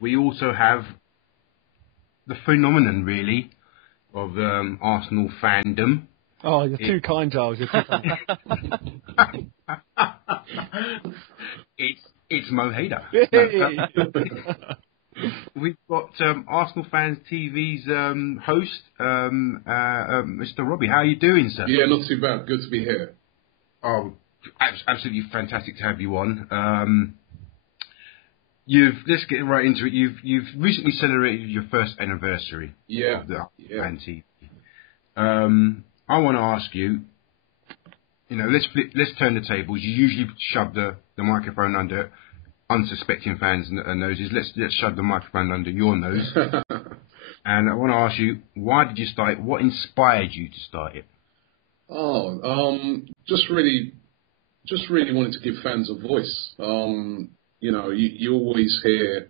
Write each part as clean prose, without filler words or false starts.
we also have the phenomenon, really, of Arsenal fandom. Oh, you're too kind, Giles. You're too kind. It's Mo Hader. We've got Arsenal Fans TV's host, Mr. Robbie. How are you doing, sir? Yeah, not too bad. Good to be here. Oh, absolutely fantastic to have you on. Let's get right into it. You've recently celebrated your first anniversary. Yeah. Of the Fan TV. I want to ask you. Let's turn the tables. You usually shove the microphone under unsuspecting fans' noses. Let's shove the microphone under your nose. And I want to ask you, why did you start it? What inspired you to start it? Just really wanted to give fans a voice. You always hear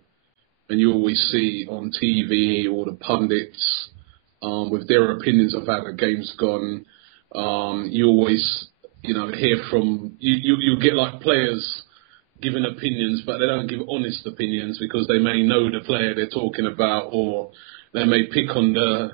and you always see on TV all the pundits with their opinions of how the game's gone. You always, hear from you get like players giving opinions, but they don't give honest opinions because they may know the player they're talking about, or they may pick on the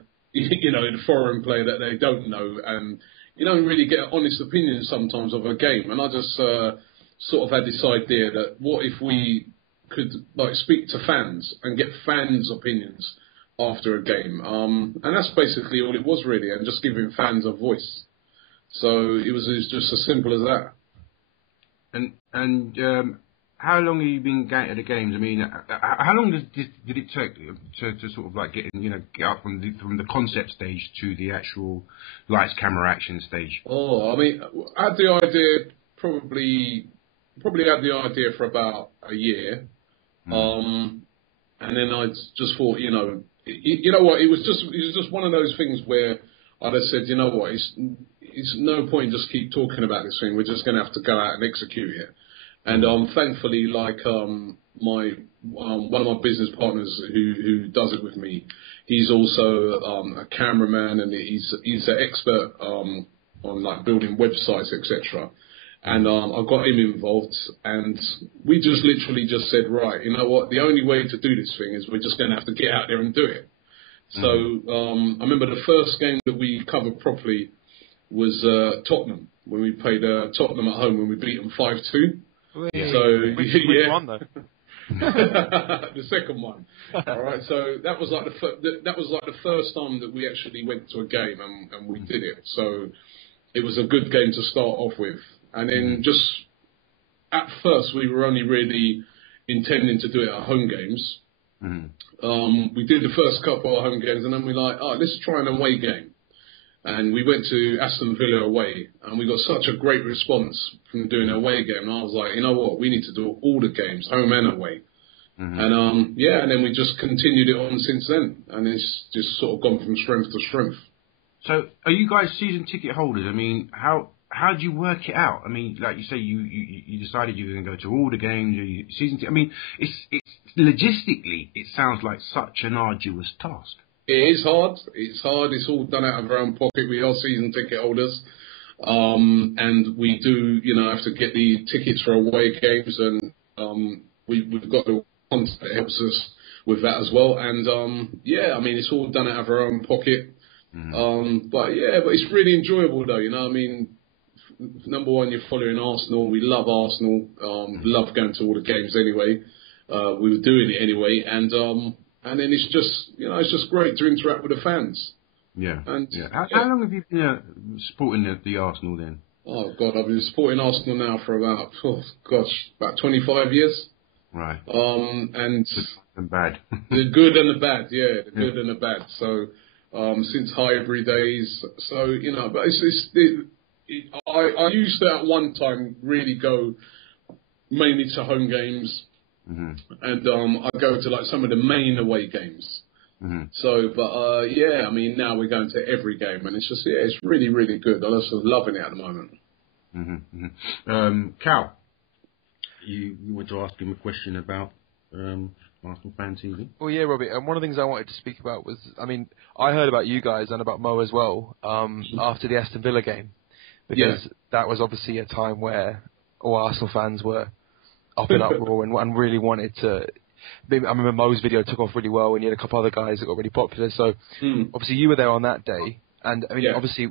foreign player that they don't know, and you don't really get an honest opinion sometimes of a game. And I just sort of had this idea that what if we could speak to fans and get fans' opinions after a game, and that's basically all it was really, and just giving fans a voice. So it was just as simple as that. And how long have you been going to the games? I mean, how long did it take to sort of get up from the concept stage to the actual lights, camera, action stage? Oh, I mean, I had the idea probably had the idea for about a year, and then I just thought, you know what, it was just one of those things where I just said, you know what, it's no point just keep talking about this thing. We're just going to have to go out and execute it. And thankfully, one of my business partners who does it with me, he's also a cameraman, and he's an expert on building websites, etc. And I got him involved, and we just literally just said, right, you know what, the only way to do this thing is we're just going to have to get out there and do it. So I remember the first game that we covered properly was Tottenham, when we played Tottenham at home, when we beat them 5-2. Yeah. So which one though? The second one. All right. So that was like the first time that we actually went to a game and we did it. So it was a good game to start off with. And then just at first we were only really intending to do it at home games. We did the first couple of home games, and then we let's try an away game. And we went to Aston Villa away, and we got such a great response from doing an away game. And I was like, you know what, we need to do all the games, home and away. And and then we just continued it on since then, and it's just sort of gone from strength to strength. So, are you guys season ticket holders? I mean, how do you work it out? I mean, like you say, you decided you were going to go to all the games. Season ticket. I mean, it's logistically, it sounds like such an arduous task. It is hard. It's hard. It's all done out of our own pocket. We are season ticket holders. And we do, have to get the tickets for away games, and we've got the contact that helps us with that as well. And, I mean, it's all done out of our own pocket. But it's really enjoyable though, I mean, number one, you're following Arsenal. We love Arsenal. Love going to all the games anyway. We were doing it anyway. And then it's just great to interact with the fans. Yeah. And How long have you been supporting the Arsenal then? Oh God, I've been supporting Arsenal now for about 25 years. Right. And good and bad. The good and the bad, the good and the bad. So since Highbury days, so but I used to at one time really go mainly to home games. And I go to some of the main away games. So, but I mean, now we're going to every game, and it's just it's really, really good. I'm also loving it at the moment. Cal, you want to ask him a question about Arsenal Fan TV? Well, yeah, Robbie. And one of the things I wanted to speak about was, I mean, I heard about you guys and about Mo as well after the Aston Villa game, because that was obviously a time where all Arsenal fans were up in uproar and really wanted to I remember Mo's video took off really well, and you had a couple other guys that got really popular. So obviously you were there on that day, and I mean, obviously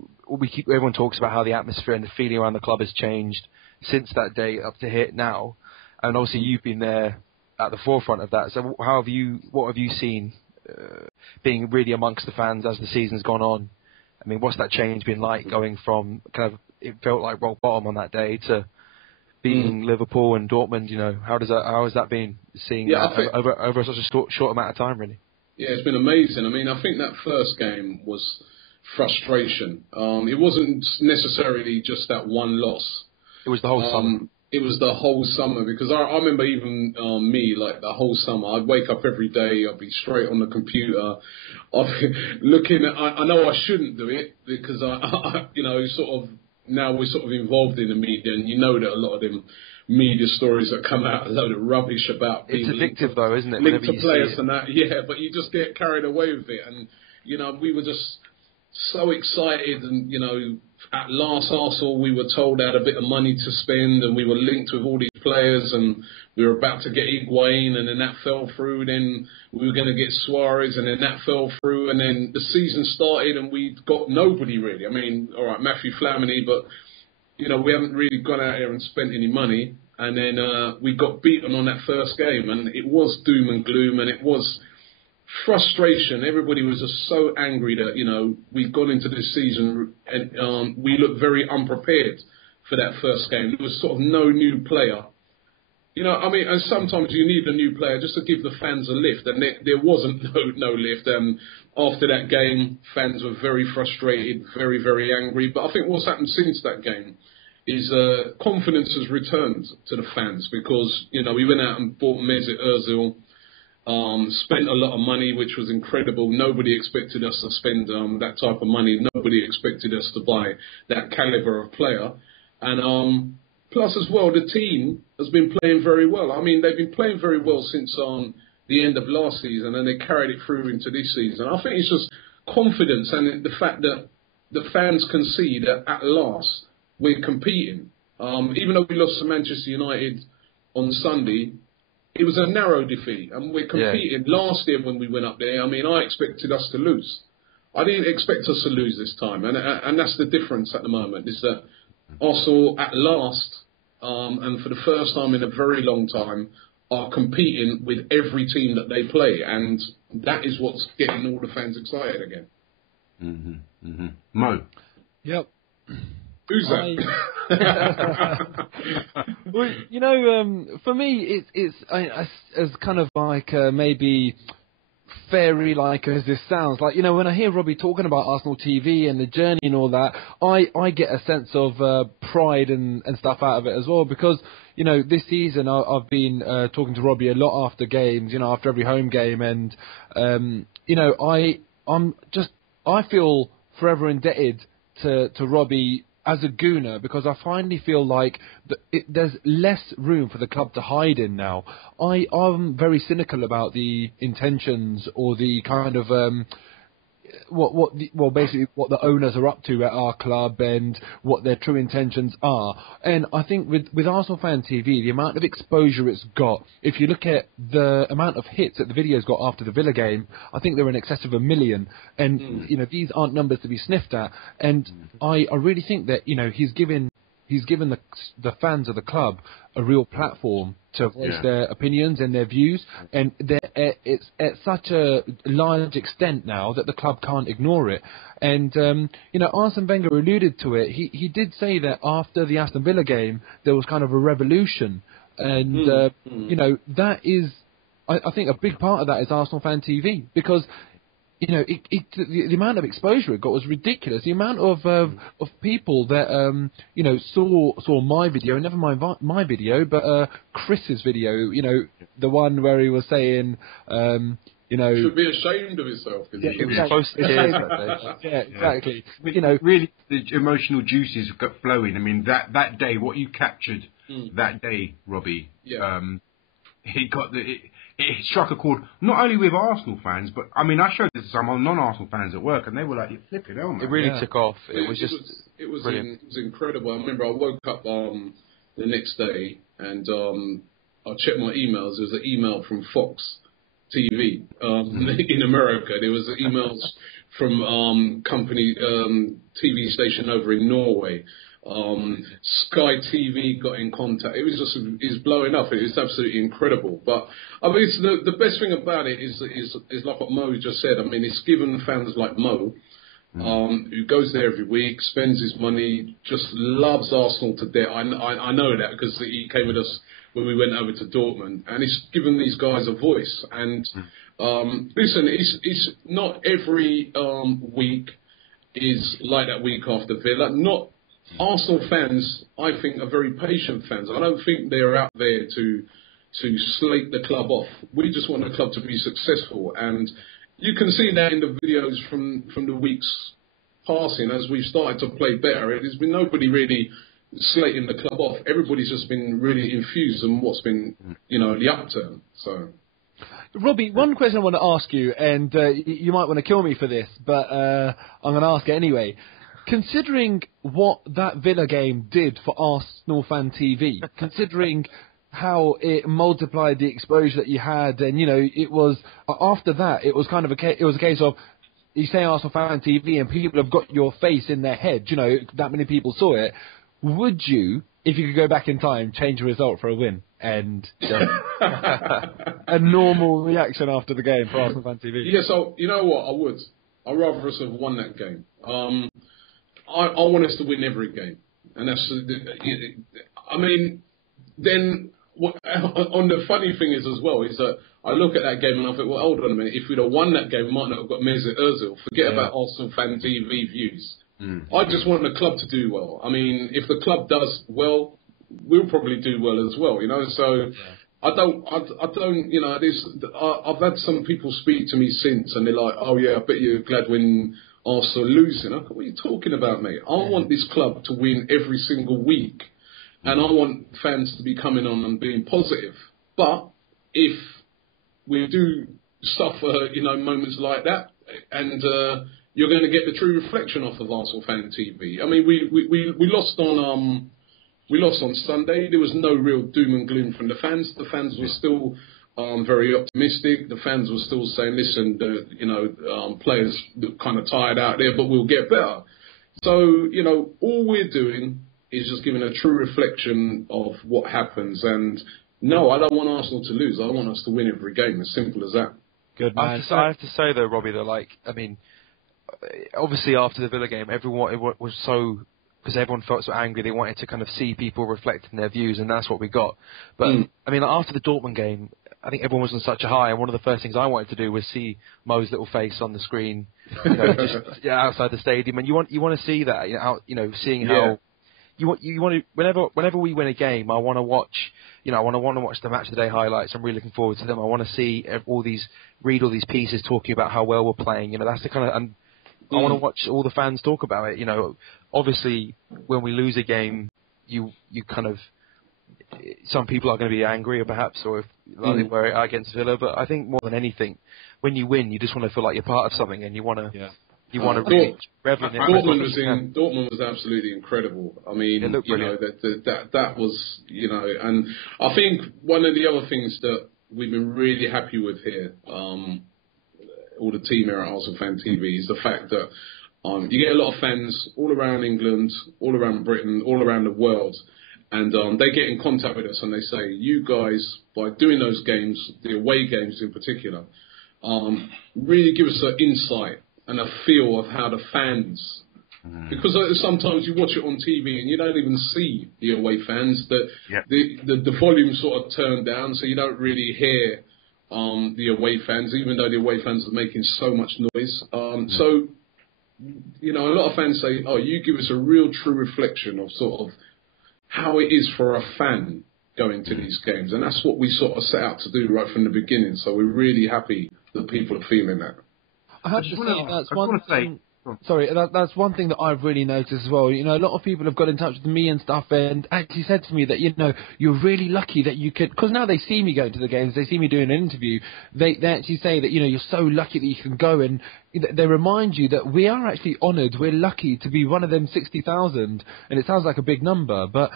everyone talks about how the atmosphere and the feeling around the club has changed since that day up to here now, and obviously you've been there at the forefront of that. So what have you seen being really amongst the fans as the season's gone on? I mean, what's that change been like, going from kind of, it felt like rock bottom on that day, to beating Liverpool and Dortmund? You know, how has that been, seeing that over such a short amount of time, really? Yeah, it's been amazing. I mean, I think that first game was frustration. It wasn't necessarily just that one loss. It was the whole summer. It was the whole summer, because I remember even me, like the whole summer, I'd wake up every day, I'd be straight on the computer, I'd be looking at, I know I shouldn't do it, because I you know, sort of, now we're sort of involved in the media, and you know that a lot of them media stories that come out, a load of rubbish about it's being addictive though, isn't it? Linked to players and that, yeah, but you just get carried away with it, and, you know, we were just so excited, and, you know, at last Arsenal, we were told they had a bit of money to spend, and we were linked with all these players, and we were about to get Higuain, and then that fell through. Then we were going to get Suarez, and then that fell through. And then the season started, and we got nobody really. I mean, all right, Matthew Flamini, but, you know, we haven't really gone out here and spent any money. And then we got beaten on that first game, and it was doom and gloom, and it was frustration. Everybody was just so angry that, you know, we'd gone into this season and we looked very unprepared for that first game. There was sort of no new player. You know, I mean, and sometimes you need a new player just to give the fans a lift, and there wasn't no lift. And after that game, fans were very frustrated, very, very angry. But I think what's happened since that game is confidence has returned to the fans, because, you know, we went out and bought Mesut Ozil, spent a lot of money, which was incredible. Nobody expected us to spend that type of money. Nobody expected us to buy that calibre of player. And plus as well, the team has been playing very well. I mean, they've been playing very well since the end of last season, and they carried it through into this season. I think it's just confidence, and the fact that the fans can see that at last we're competing. Even though we lost to Manchester United on Sunday, it was a narrow defeat, and we're competing. Yeah. Last year when we went up there, I mean, I expected us to lose. I didn't expect us to lose this time, and that's the difference at the moment, is that Arsenal at last, and for the first time in a very long time, are competing with every team that they play, and that is what's getting all the fans excited again. Mm-hmm. Mm-hmm. Mo? Yep. Who's that? Well, you know, for me, it's as kind of like maybe fairy-like as this sounds. Like, you know, when I hear Robbie talking about Arsenal TV and the journey and all that, I get a sense of pride and stuff out of it as well, because, you know, this season I've been talking to Robbie a lot after games, you know, after every home game, and, you know, I feel forever indebted to Robbie as a Gooner, because I finally feel like there's less room for the club to hide in now. I'm very cynical about the intentions or the kind of basically what the owners are up to at our club and what their true intentions are. And I think with Arsenal Fan TV, the amount of exposure it's got, if you look at the amount of hits that the video's got after the Villa game, I think they're in excess of 1 million. And, you know, these aren't numbers to be sniffed at. And I really think that, you know, he's given the fans of the club a real platform to voice their opinions and their views, and it's at such a large extent now that the club can't ignore it. And you know, Arsene Wenger alluded to it. He did say that after the Aston Villa game there was kind of a revolution, and you know, that is, I think a big part of that is Arsenal Fan TV, because, you know, the amount of exposure it got was ridiculous. The amount of people that you know, saw my video, never mind my video, but Chris's video. You know, the one where he was saying, you know, should be ashamed of himself. Yeah, it was close to tears that day. Yeah, exactly. You know, really, the emotional juices got flowing. I mean, that day, what you captured that day, Robbie. Yeah. It struck a chord, not only with Arsenal fans, but, I mean, I showed this to some non-Arsenal fans at work, and they were like, "You're flipping hell, man." It really took off. It was incredible. I remember I woke up the next day, and I checked my emails. There was an email from Fox TV in America. There was emails from company TV station over in Norway. Sky TV got in contact. It was blowing up. It was absolutely incredible. But I mean, the best thing about it is like what Mo just said. I mean, it's given fans like Mo, who goes there every week, spends his money, just loves Arsenal to death. I know that because he came with us when we went over to Dortmund, and it's given these guys a voice. And listen, it's not every week is like that week after Villa. Not Arsenal fans, I think, are very patient fans. I don't think they're out there to slate the club off. We just want the club to be successful, and you can see that in the videos from the weeks passing as we've started to play better. There's been nobody really slating the club off. Everybody's just been really infused in what's been, the upturn. So, Robbie, one question I want to ask you, and you might want to kill me for this, but I'm going to ask it anyway. Considering what that Villa game did for Arsenal Fan TV, considering how it multiplied the exposure that you had, and it was after that it was kind of a case of, you say Arsenal Fan TV and people have got your face in their head. That many people saw it. Would you, if you could go back in time, change the result for a win and a normal reaction after the game for Arsenal Fan TV? Yeah, so you know what, I would. I'd rather us have won that game. I want us to win every game, and that's. I mean, then on the funny thing is as well is that I look at that game and I think, well, hold on a minute. If we'd have won that game, we might not have got Mesut Ozil. Forget about Arsenal Fan TV views. I just want the club to do well. I mean, if the club does well, we'll probably do well as well. So. I don't, I've had some people speak to me since, and they're like, oh yeah, I bet you're glad when Arsenal are losing. I go, what are you talking about, mate? I want this club to win every single week, and I want fans to be coming on and being positive. But if we do suffer, moments like that, and you're going to get the true reflection off of Arsenal Fan TV. I mean, we lost on. We lost on Sunday. There was no real doom and gloom from the fans. The fans were still very optimistic. The fans were still saying, listen, players look kind of tired out there, but we'll get better. So, all we're doing is just giving a true reflection of what happens. And no, I don't want Arsenal to lose. I want us to win every game. As simple as that. Good man. I have to say, though, Robbie, that, obviously after the Villa game, everyone was so... because everyone felt so angry, they wanted to kind of see people reflecting their views, and that's what we got. But, after the Dortmund game, I think everyone was on such a high, and one of the first things I wanted to do was see Mo's little face on the screen, outside the stadium, and you want to see that, seeing how... You want to, whenever we win a game, I want to watch, I want to watch the match of the day highlights. I'm really looking forward to them. I want to see read all these pieces talking about how well we're playing. That's the kind of... and I want to watch all the fans talk about it. Obviously, when we lose a game, you kind of... some people are going to be angry, perhaps, or if they were against Villa. But I think more than anything, when you win, you just want to feel like you're part of something, and you want to... You want to really revel in it. Dortmund was absolutely incredible. I mean, that was, and I think one of the other things that we've been really happy with here, all the team here at Arsenal Fan TV, is the fact that you get a lot of fans all around England, all around Britain, all around the world, and they get in contact with us and they say, you guys, by doing those games, the away games in particular, really give us an insight and a feel of how the fans, because sometimes you watch it on TV and you don't even see the away fans. The volume sort of turned down, so you don't really hear the away fans, even though the away fans are making so much noise. So, a lot of fans say, "Oh, you give us a real true reflection of sort of how it is for a fan going to these games," and that's what we sort of set out to do right from the beginning. So we're really happy that people are feeling that. I have to say, that's one thing. Sorry, that's one thing that I've really noticed as well. A lot of people have got in touch with me and stuff, and actually said to me that you're really lucky that you could, because now they see me going to the games, they see me doing an interview. They actually say that you're so lucky that you can go and they remind you that we are actually honoured, we're lucky to be one of them 60,000, and it sounds like a big number, but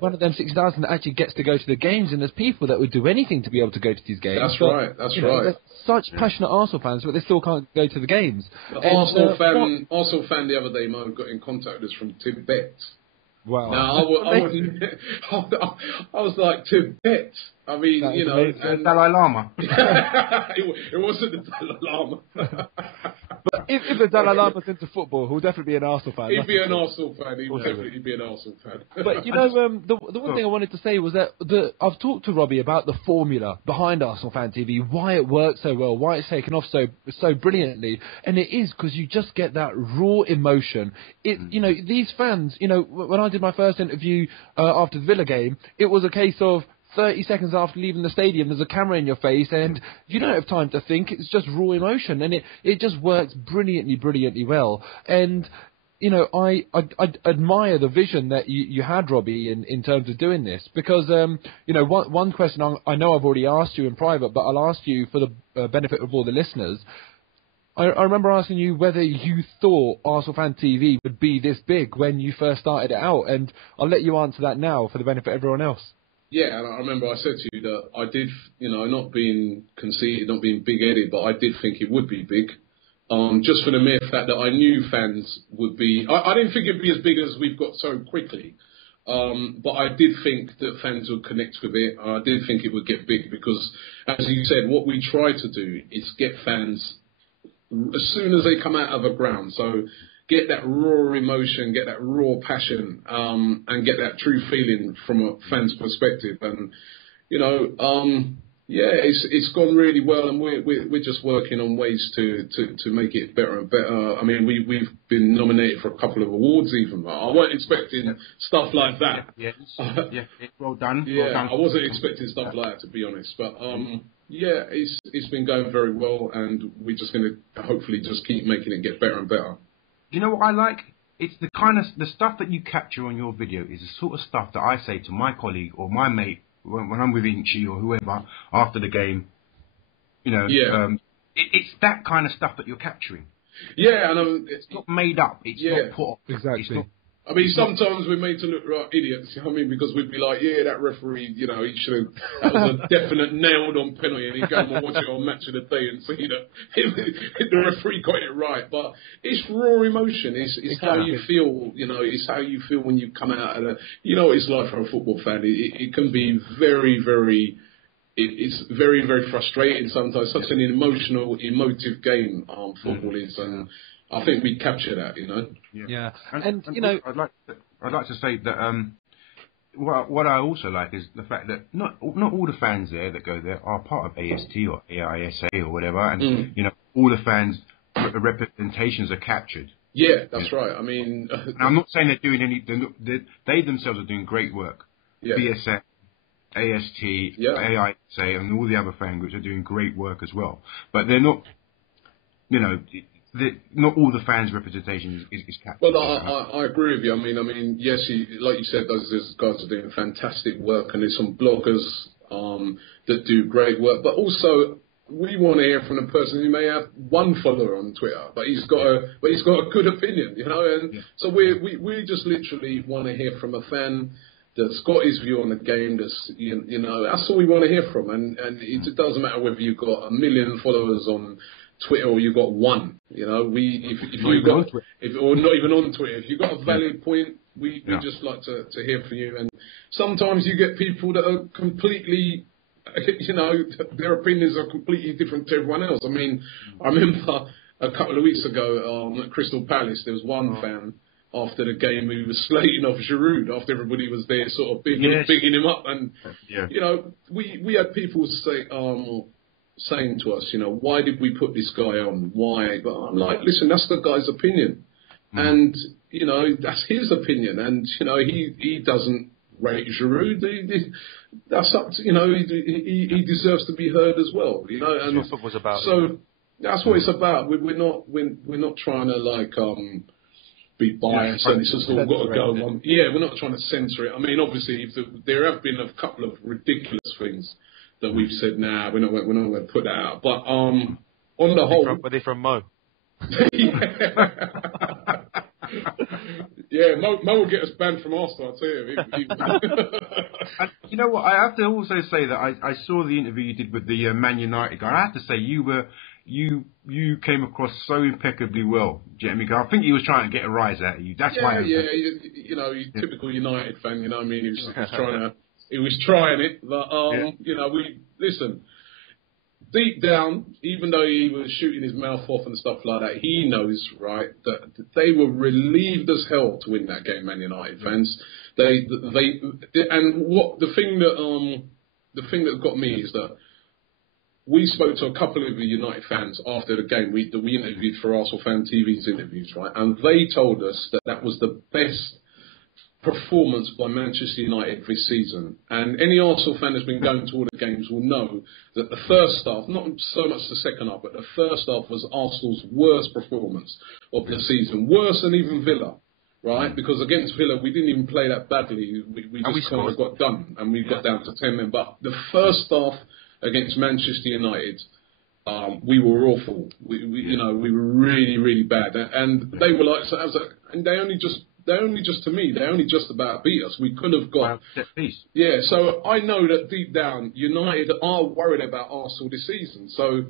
one of them 60,000 that actually gets to go to the games, and there's people that would do anything to be able to go to these games. That's right. They're such passionate Arsenal fans, but they still can't go to the games. Arsenal fan the other day, Mo, got in contact with us from Tibet. Wow. Now, I was like, Tibet? I mean, and Dalai Lama. it wasn't the Dalai Lama. But if the Dalai Lama's into football, he'll definitely be an Arsenal fan. He'd be an Arsenal fan. He'd definitely be an Arsenal fan. But, the one thing I wanted to say was that I've talked to Robbie about the formula behind Arsenal Fan TV, why it works so well, why it's taken off so brilliantly. And it is because you just get that raw emotion. These fans, when I did my first interview after the Villa game, it was a case of 30 seconds after leaving the stadium, there's a camera in your face, and you don't have time to think. It's just raw emotion, and it just works brilliantly well. And I admire the vision that you had, Robbie, in terms of doing this, because one question I know I've already asked you in private, but I'll ask you for the benefit of all the listeners. I remember asking you whether you thought Arsenal Fan TV would be this big when you first started it out, and I'll let you answer that now for the benefit of everyone else. Yeah, and I remember I said to you that I did, not being conceited, not being big-headed, but I did think it would be big. Just for the mere fact that I knew fans would be... I didn't think it'd be as big as we've got so quickly. But I did think that fans would connect with it. I did think it would get big because, as you said, what we try to do is get fans as soon as they come out of a ground. So get that raw emotion, get that raw passion, and get that true feeling from a fan's perspective. And, it's gone really well, and we're just working on ways to make it better and better. I mean, we've been nominated for a couple of awards even. I wasn't expecting stuff like that. Well done. Yeah, well done. I wasn't expecting stuff like that, to be honest. But it's been going very well, and we're just going to hopefully just keep making it get better and better. You know what I like? It's the stuff that you capture on your video is the sort of stuff that I say to my colleague or my mate when I'm with Inchi or whoever after the game. It's that kind of stuff that you're capturing. Yeah, and it's not made up. It's not put up. Exactly. I mean, sometimes we're made to look like idiots, you know what I mean? Because we'd be like, that referee, he should have, that was a definite nailed-on penalty, and he'd go and watch it on Match of the Day and see that the referee got it right. But it's raw emotion. It's how you feel, it's how you feel when you come out of it's like for a football fan. It can be very, very... It's very, very frustrating sometimes. Such an emotive game football is, and I think we capture that, Yeah, and I'd like to say that what I also like is the fact that not all the fans there that go there are part of AST or AISA or whatever, and all the fans representations are captured. Yeah, that's right. I mean, and I'm not saying they're doing they themselves are doing great work. Yeah. BSF. AST, AISA, and all the other fan groups are doing great work as well. But they're not, not all the fans' representation is captured. Well, I agree with you. I mean, yes, like you said, those guys are doing fantastic work, and there's some bloggers that do great work. But also, we want to hear from the person who may have one follower on Twitter, but he's got a good opinion, And so we just literally want to hear from a fan that's got his view on the game. That's that's all we want to hear from, and it doesn't matter whether you've got 1 million followers on Twitter or you've got one. If you got or not even on Twitter, if you've got a valid point, we just like to hear from you. And sometimes you get people that are completely, their opinions are completely different to everyone else. I mean, I remember a couple of weeks ago at Crystal Palace, there was one fan. After the game, we were slating off Giroud after everybody was there, sort of bigging him up, and we had people saying to us, why did we put this guy on? Why? But I'm like, listen, that's the guy's opinion, and that's his opinion, and he doesn't rate Giroud. That's up to he deserves to be heard as well. And that's what football's about. So that's what it's about. We're not trying to be biased and it's just all got to go on. Yeah, we're not trying to censor it. I mean, obviously, there have been a couple of ridiculous things that we've said, we're not going to put that out. But on the whole... Were they from Mo? Yeah, Mo will get us banned from Arsenal, I'll tell you. And you know what? I have to also say that I saw the interview you did with the Man United guy. I have to say you came across so impeccably well, Jeremy. I think he was trying to get a rise out of you. That's my you know, typical United fan. You know, what I mean, he was trying it, but you know, listen. Deep down, even though he was shooting his mouth off and stuff like that, he knows, right, that they were relieved as hell to win that game, Man United fans. The thing that got me is that we spoke to a couple of the United fans after the game. We interviewed for Arsenal Fan TV's interviews, right, and they told us that was the best performance by Manchester United this season. And any Arsenal fan that's been going to all the games will know that the first half, not so much the second half, but the first half was Arsenal's worst performance of the season, worse than even Villa, right? Because against Villa, we didn't even play that badly. We just kind of got done, and we got down to 10 men. But the first half against Manchester United, we were awful. You know, we were really, really bad. And they were like, and they only just about beat us. We could have got... Yeah, so I know that deep down, United are worried about Arsenal this season. So,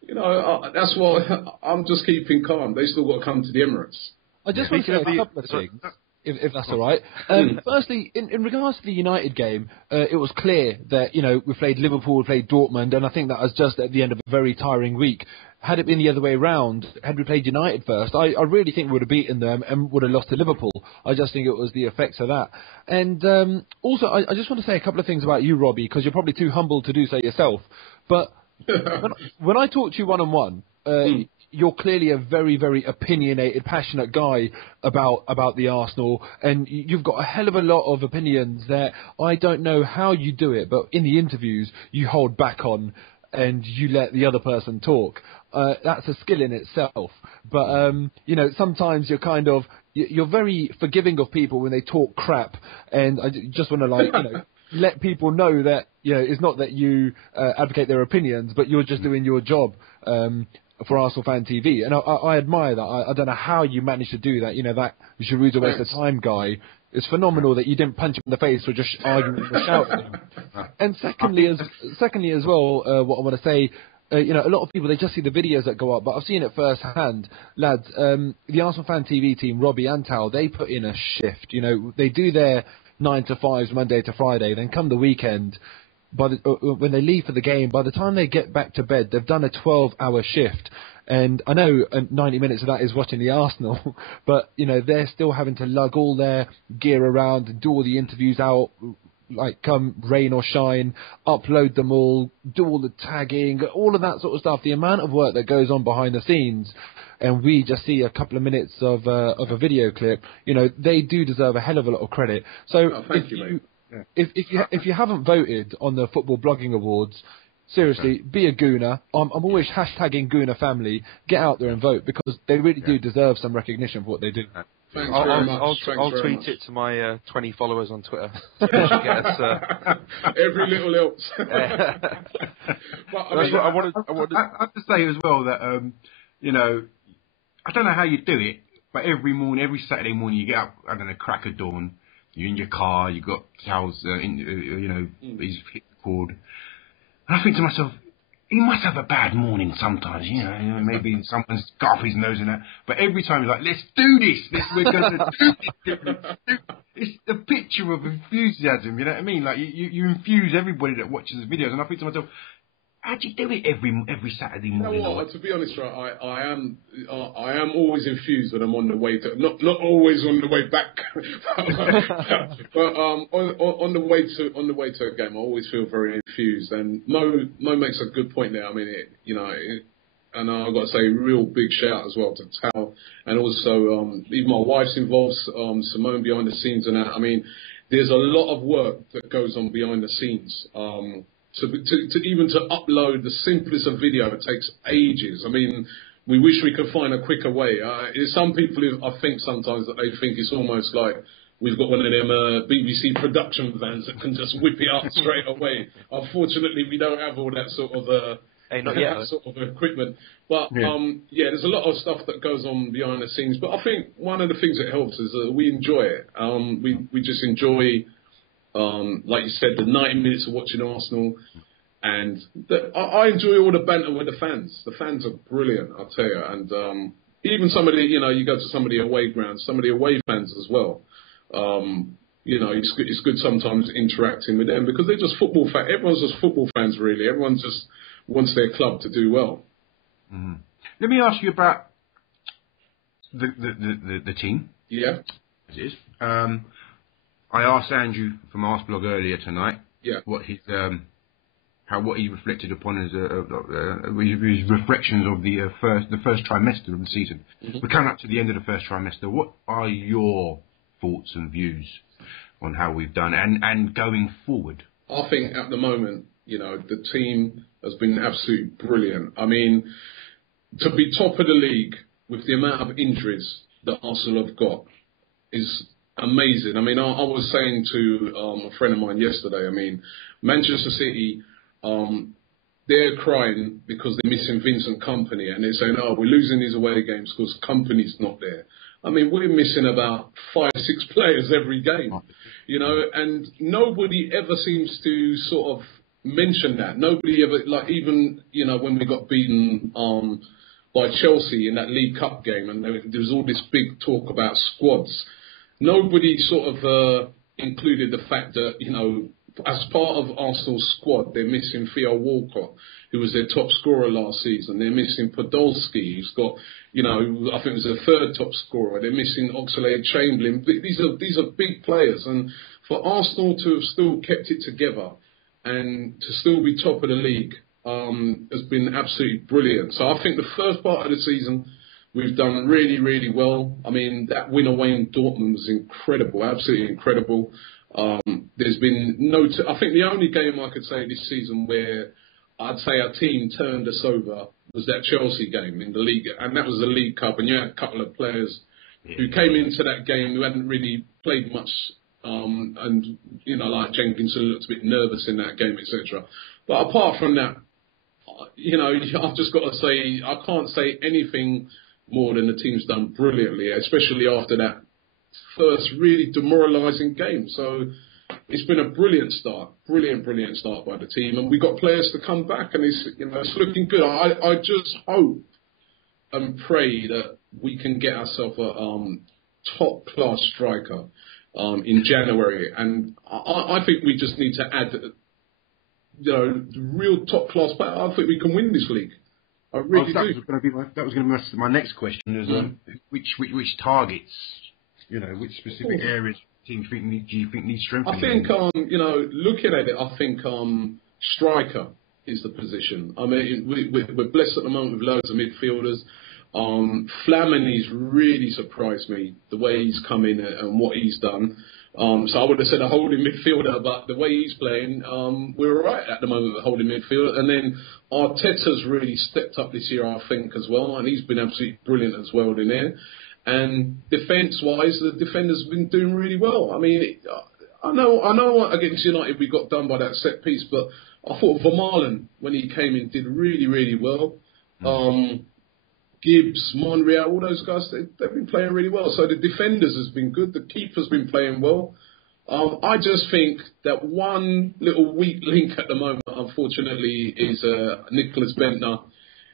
you know, that's why I'm just keeping calm. They still got to come to the Emirates. I just want to say a couple of things, if that's all right. Firstly, in regards to the United game, it was clear that, you know, we played Liverpool, we played Dortmund, and I think that was just at the end of a very tiring week. Had it been the other way around, had we played United first, I really think we would have beaten them and would have lost to Liverpool. I just think it was the effects of that. And also, I just want to say a couple of things about you, Robbie, because you're probably too humble to do so yourself. But when I talk to you one-on-one, you're clearly a very, very opinionated, passionate guy about the Arsenal, and you've got a hell of a lot of opinions that I don't know how you do it, but in the interviews, you hold back on and you let the other person talk. That's a skill in itself. But, you know, sometimes you're very forgiving of people when they talk crap. And I just want to, let people know that, it's not that you advocate their opinions, but you're just doing your job for Arsenal Fan TV. And I admire that. I don't know how you managed to do that. That Giroud's a waste of time guy. It's phenomenal that you didn't punch him in the face or just arguing or shouting. And secondly as well, what I want to say, a lot of people, they just see the videos that go up, but I've seen it firsthand. Lads, the Arsenal Fan TV team, Robbie and Tal, they put in a shift. They do their 9 to 5s Monday to Friday, then come the weekend, when they leave for the game, by the time they get back to bed, they've done a 12-hour shift. And I know 90 minutes of that is watching the Arsenal, but, they're still having to lug all their gear around and do all the interviews out, like come rain or shine, upload them all, do all the tagging, all of that sort of stuff. The amount of work that goes on behind the scenes, and we just see a couple of minutes of a video clip, they do deserve a hell of a lot of credit. So thank you, mate. Yeah. If you haven't voted on the Football Blogging Awards, seriously, be a Gooner. I'm always hashtagging Gooner family. Get out there and vote, because they really do deserve some recognition for what they do. Thanks very much. I'll tweet it to my 20 followers on Twitter. Every little helps. But I have to say as well that I don't know how you do it, but every Saturday morning you get up, I don't know, crack of dawn, you're in your car, you got Cal's, he's hit the cord. And I think to myself, he must have a bad morning sometimes, maybe someone's got off his nose and that. But every time he's like, let's do this, we're going to do this. It's a picture of enthusiasm, you know what I mean? Like, you infuse everybody that watches the videos. And I think to myself, how do you do it every Saturday morning? To be honest, right, I am always infused when I'm on the way to, not always on the way back, but on the way to a game, I always feel very infused. And Mo makes a good point there. I mean, and I've got to say, real big shout as well to Tal, and also even my wife's involved, Simone behind the scenes and that. I mean, there's a lot of work that goes on behind the scenes. To even upload the simplest of video, it takes ages. I mean, we wish we could find a quicker way. Some people, I think sometimes that they think it's almost like we've got one of them BBC production vans that can just whip it up straight away. Unfortunately, we don't have all that sort of Hey, not yet. That sort of equipment. But there's a lot of stuff that goes on behind the scenes. But I think one of the things that helps is that we enjoy it. We just enjoy, like you said, the 90 minutes of watching Arsenal. And I enjoy all the banter with the fans. The fans are brilliant, I'll tell you. And even some of the, you go to some of the away grounds, some of the away fans as well. It's good sometimes interacting with them because they're just football fans. Everyone's just football fans, really. Everyone just wants their club to do well. Mm-hmm. Let me ask you about the team. Yeah. It is. I asked Andrew from Arsblog earlier tonight. Yeah. What his what he reflected upon as his reflections of the first trimester of the season. Mm-hmm. We're coming up to the end of the first trimester. What are your thoughts and views on how we've done and going forward? I think at the moment, the team has been absolutely brilliant. I mean, to be top of the league with the amount of injuries that Arsenal have got is amazing. I mean, I was saying to a friend of mine yesterday, I mean, Manchester City, they're crying because they're missing Vincent Kompany, and they're saying, we're losing these away games because Kompany's not there. I mean, we're missing about 5-6 players every game, and nobody ever seems to sort of mention that. Nobody ever, even, when we got beaten by Chelsea in that League Cup game, and there was all this big talk about squads. Nobody sort of included the fact that, as part of Arsenal's squad, they're missing Theo Walcott, who was their top scorer last season. They're missing Podolski, who's got, I think it was their third top scorer. They're missing Oxlade-Chamberlain. These are big players. And for Arsenal to have still kept it together and to still be top of the league has been absolutely brilliant. So I think the first part of the season, we've done really, really well. I mean, that win away in Dortmund was incredible, absolutely incredible. There's been I think the only game I could say this season where I'd say our team turned us over was that Chelsea game in the league, and that was the League Cup, and you had a couple of players who came into that game who hadn't really played much, and like Jenkinson looked a bit nervous in that game, etc. But apart from that, I've just got to say I can't say anything more than the team's done brilliantly, especially after that first really demoralising game. So it's been a brilliant start by the team, and we got players to come back, and it's looking good. I just hope and pray that we can get ourselves a top class striker in January, and I think we just need to add real top class player. I think we can win this league. I really do. That was going to be my next question. Is which targets, which specific areas teams do you think need strengthening? I think looking at it, I think striker is the position. I mean, we're blessed at the moment with loads of midfielders. Flamini's really surprised me the way he's come in and what he's done. So I would have said a holding midfielder, but the way he's playing, we're all right at the moment with holding midfielder. And then Arteta's really stepped up this year, I think, as well, and he's been absolutely brilliant as well in there. And defence-wise, the defenders have been doing really well. I mean, I know against United we got done by that set piece, but I thought Vermaelen, when he came in, did really, really well. Gibbs, Monreal, all those guys, they've been playing really well. So the defenders has been good. The keeper's been playing well. I just think that one little weak link at the moment, unfortunately, is Nicholas Bentner.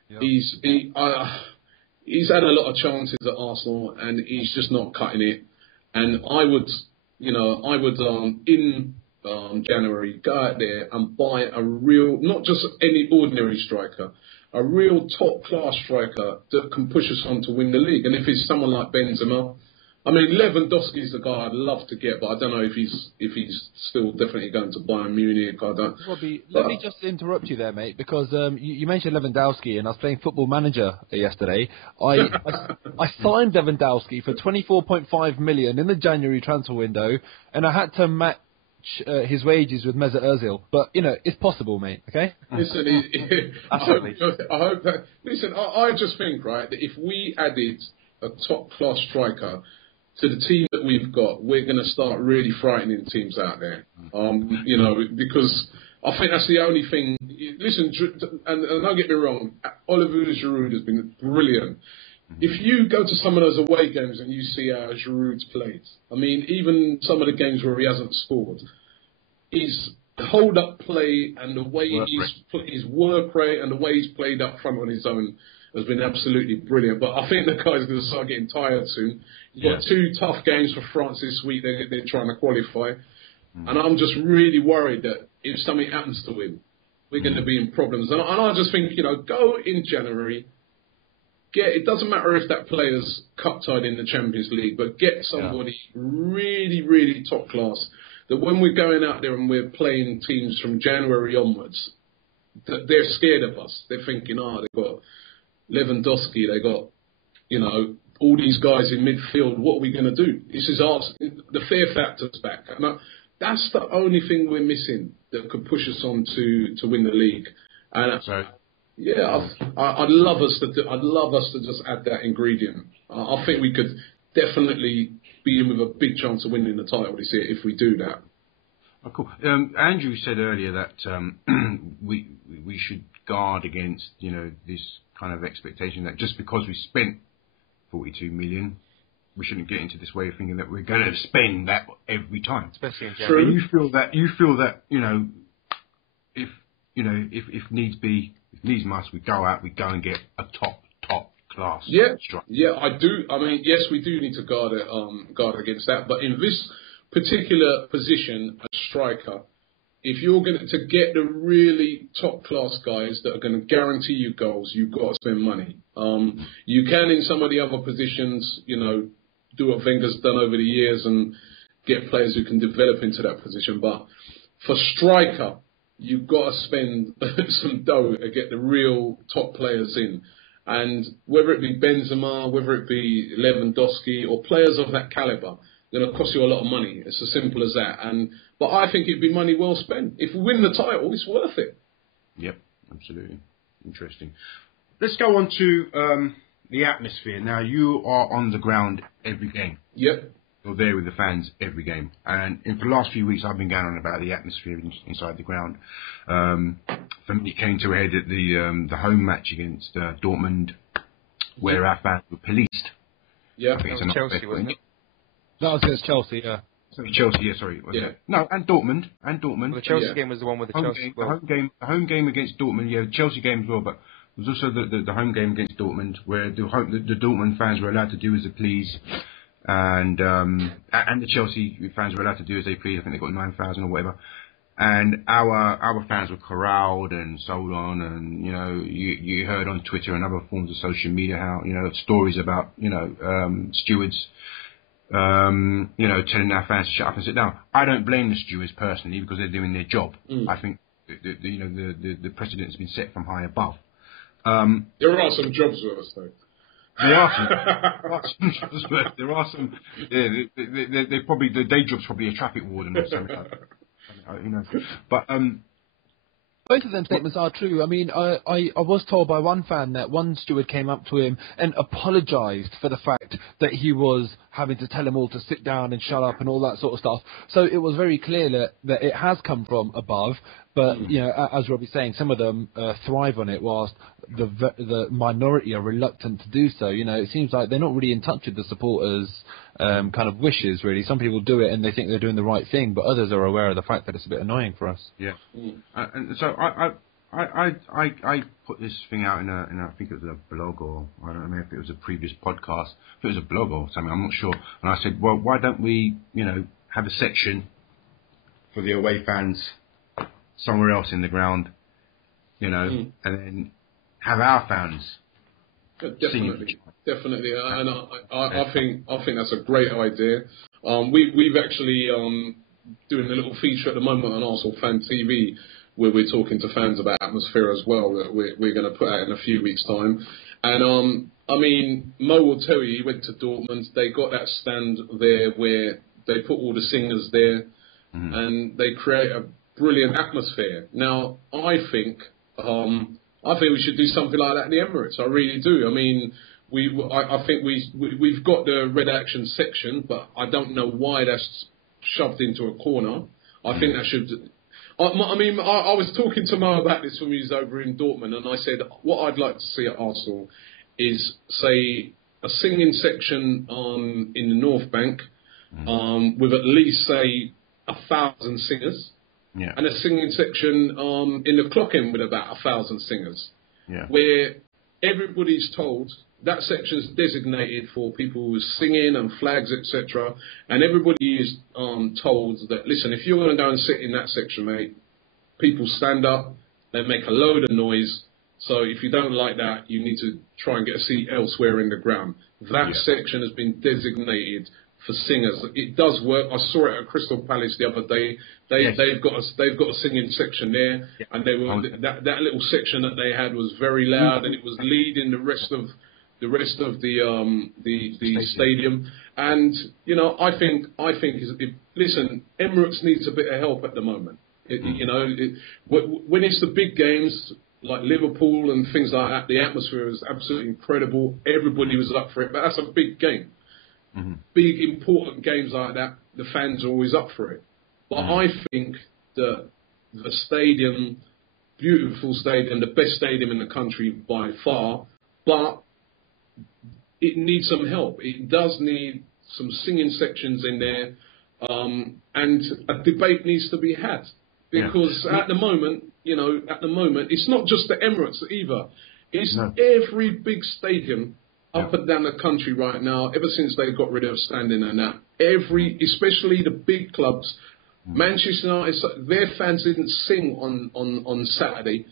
Yep. He's had a lot of chances at Arsenal, and he's just not cutting it. And I would in January go out there and buy a real, not just any ordinary striker, a real top-class striker that can push us on to win the league. And if it's someone like Benzema, I mean, Lewandowski's the guy I'd love to get, but I don't know if he's still definitely going to Bayern Munich. I don't. Robbie, let me just interrupt you there, mate, because you mentioned Lewandowski, and I was playing Football Manager yesterday. I signed Lewandowski for 24.5 million in the January transfer window, and I had to match his wages with Mesut Ozil, but it's possible, mate. Okay. Listen, I hope that. Listen, I just think, right, that if we added a top class striker to the team that we've got, we're going to start really frightening teams out there. Because I think that's the only thing. Listen, and don't get me wrong, Olivier Giroud has been brilliant. If you go to some of those away games and you see how Giroud's played, I mean, even some of the games where he hasn't scored, his hold-up play and the way his work rate and the way he's played up front on his own has been absolutely brilliant. But I think the guy's going to start getting tired soon. He's got 2 tough games for France this week. They're trying to qualify. And I'm just really worried that if something happens to him, we're going to be in problems. And I just think, go in January. It doesn't matter if that player's cup-tied in the Champions League, but get somebody really, really top class, that when we're going out there and we're playing teams from January onwards, that they're scared of us. They're thinking, they've got Lewandowski, they got, all these guys in midfield. What are we going to do? This is the fear factor's back. And that's the only thing we're missing that could push us on to win the league. And I'd love us to just add that ingredient. I think we could definitely be in with a big chance of winning the title this year if we do that. Oh, cool. Andrew said earlier that we should guard against this kind of expectation that just because we spent 42 million, we shouldn't get into this way of thinking that we're going to spend that every time. Especially in January. You feel that if needs be, if needs must, we go and get a top class striker. Yeah, I do. I mean, yes, we do need to guard against that. But in this particular position, a striker, if you're going to get the really top class guys that are going to guarantee you goals, you've got to spend money. You can, in some of the other positions, do what Wenger's done over the years and get players who can develop into that position. But for striker, you've got to spend some dough to get the real top players in. And whether it be Benzema, whether it be Lewandowski, or players of that calibre, going to cost you a lot of money. It's as simple as that. But I think it'd be money well spent. If we win the title, it's worth it. Yep, absolutely. Interesting. Let's go on to the atmosphere. Now, you are on the ground every game. Yep. You're there with the fans every game. And for the last few weeks, I've been going on about the atmosphere inside the ground. For me, it came to a head at the home match against Dortmund, where our fans were policed. Yeah, that was Chelsea, wasn't it? That was against Chelsea, yeah. Chelsea, yeah, sorry. No, and Dortmund. Well, the Chelsea game was the one with the Chelsea. The home game against Dortmund, the Chelsea game as well, but there was also the home game against Dortmund, where the Dortmund fans were allowed to do as they please, and the Chelsea fans were allowed to do as they please. I think they got 9,000 or whatever. And our fans were corralled and sold on, and you heard on Twitter and other forms of social media how stories about stewards telling our fans to shut up and sit down. I don't blame the stewards personally because they're doing their job. I think the precedent has been set from high above. There are some jobs with us though. There are some jobs, but there are some. They probably the day job's probably a traffic warden or something. But both of them statements are true. I mean, I was told by one fan that one steward came up to him and apologised for the fact that he was having to tell them all to sit down and shut up and all that sort of stuff. So it was very clear that it has come from above. But, as Robbie's saying, some of them thrive on it whilst the minority are reluctant to do so. It seems like they're not really in touch with the supporters' kind of wishes, really. Some people do it and they think they're doing the right thing, but others are aware of the fact that it's a bit annoying for us. Yeah. And so I put this thing out in I think it was a blog, or I don't know if it was a previous podcast. If it was a blog or something, I'm not sure. And I said, well, why don't we, have a section for the away fans somewhere else in the ground, and then have our fans. Definitely. And I think that's a great idea. We've actually doing a little feature at the moment on Arsenal Fan TV where we're talking to fans about atmosphere as well that we're going to put out in a few weeks' time. And I mean, Mo will tell you he went to Dortmund. They got that stand there where they put all the singers there, and they create a brilliant atmosphere. Now, I think we should do something like that in the Emirates. I really do. I mean, I think we've got the Red Action section, but I don't know why that's shoved into a corner. I think that should. I was talking to Mo about this when he was over in Dortmund, and I said what I'd like to see at Arsenal is, say, a singing section in the North Bank with at least, say, 1,000 singers, and a singing section in the clock end with about 1,000 singers, where everybody's told that section is designated for people who are singing and flags, etc. And everybody is told that, listen, if you're going to go and sit in that section, mate, people stand up, they make a load of noise. So if you don't like that, you need to try and get a seat elsewhere in the ground. That section has been designated for singers. It does work. I saw it at Crystal Palace the other day. They've got a singing section there, and they were that little section that they had was very loud, and it was leading the rest of the stadium. And I think listen, Emirates needs a bit of help at the moment. When it's the big games like Liverpool and things like that, the atmosphere is absolutely incredible. Everybody was up for it, but that's a big game. Big important games like that, the fans are always up for it. But I think that the stadium, beautiful stadium, the best stadium in the country by far, but it needs some help. It does need some singing sections in there, and a debate needs to be had, because at the moment, it's not just the Emirates either. It's every big stadium up and down the country right now. Ever since they got rid of standing and that, especially the big clubs, Manchester United, their fans didn't sing on Sunday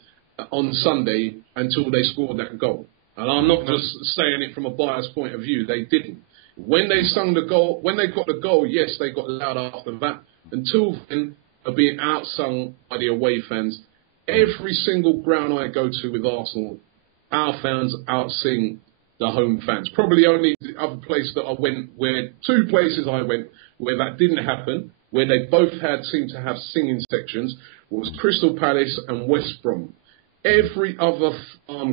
until they scored that goal. And I'm not just saying it from a biased point of view. They didn't. When they sung the goal, when they got the goal, yes, they got loud after that. Until then, are being outsung by the away fans. Every single ground I go to with Arsenal, our fans outsing the home fans. Probably only the other place that I went, two places I went where that didn't happen, where they both seemed to have singing sections, was Crystal Palace and West Brom. Every other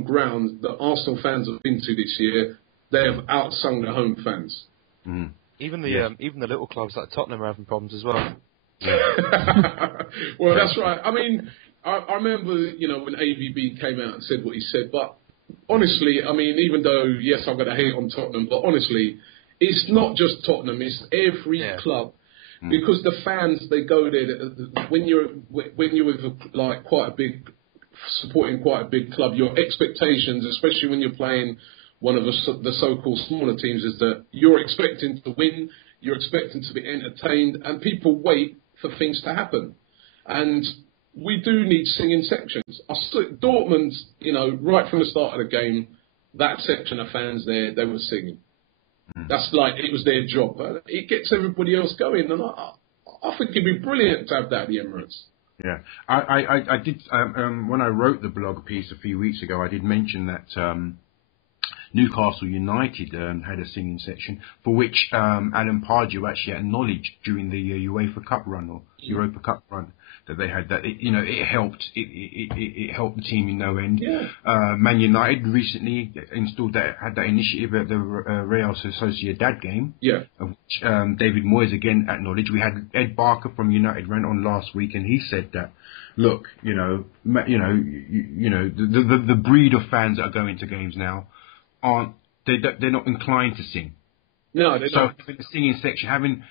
ground that Arsenal fans have been to this year, they have outsung the home fans. Even the little clubs like Tottenham are having problems as well. Well, that's right. I mean, I remember, when AVB came out and said what he said, but honestly, I mean, even though, yes, I'm going to hate on Tottenham, but honestly, it's not just Tottenham, it's every club. Because the fans, they go there, when you're with supporting quite a big club, your expectations, especially when you're playing one of the so-called smaller teams, is that you're expecting to win, you're expecting to be entertained, and people wait for things to happen. And we do need singing sections. Dortmund, right from the start of the game, that section of fans there, they were singing. That's like, it was their job. It gets everybody else going, and I think it'd be brilliant to have that at the Emirates. Yeah, I did, when I wrote the blog piece a few weeks ago, I did mention that Newcastle United had a singing section, for which Alan Pardew actually acknowledged during the UEFA Cup run, or Europa Cup run, that they had that. It helped. It helped the team in no end. Man United recently had that initiative at the Real Sociedad game. Of which David Moyes again acknowledged. We had Ed Barker from United ran on last week, and he said that, look, the breed of fans that are going to games now they're not inclined to sing. No, they're not. So having the singing section, having,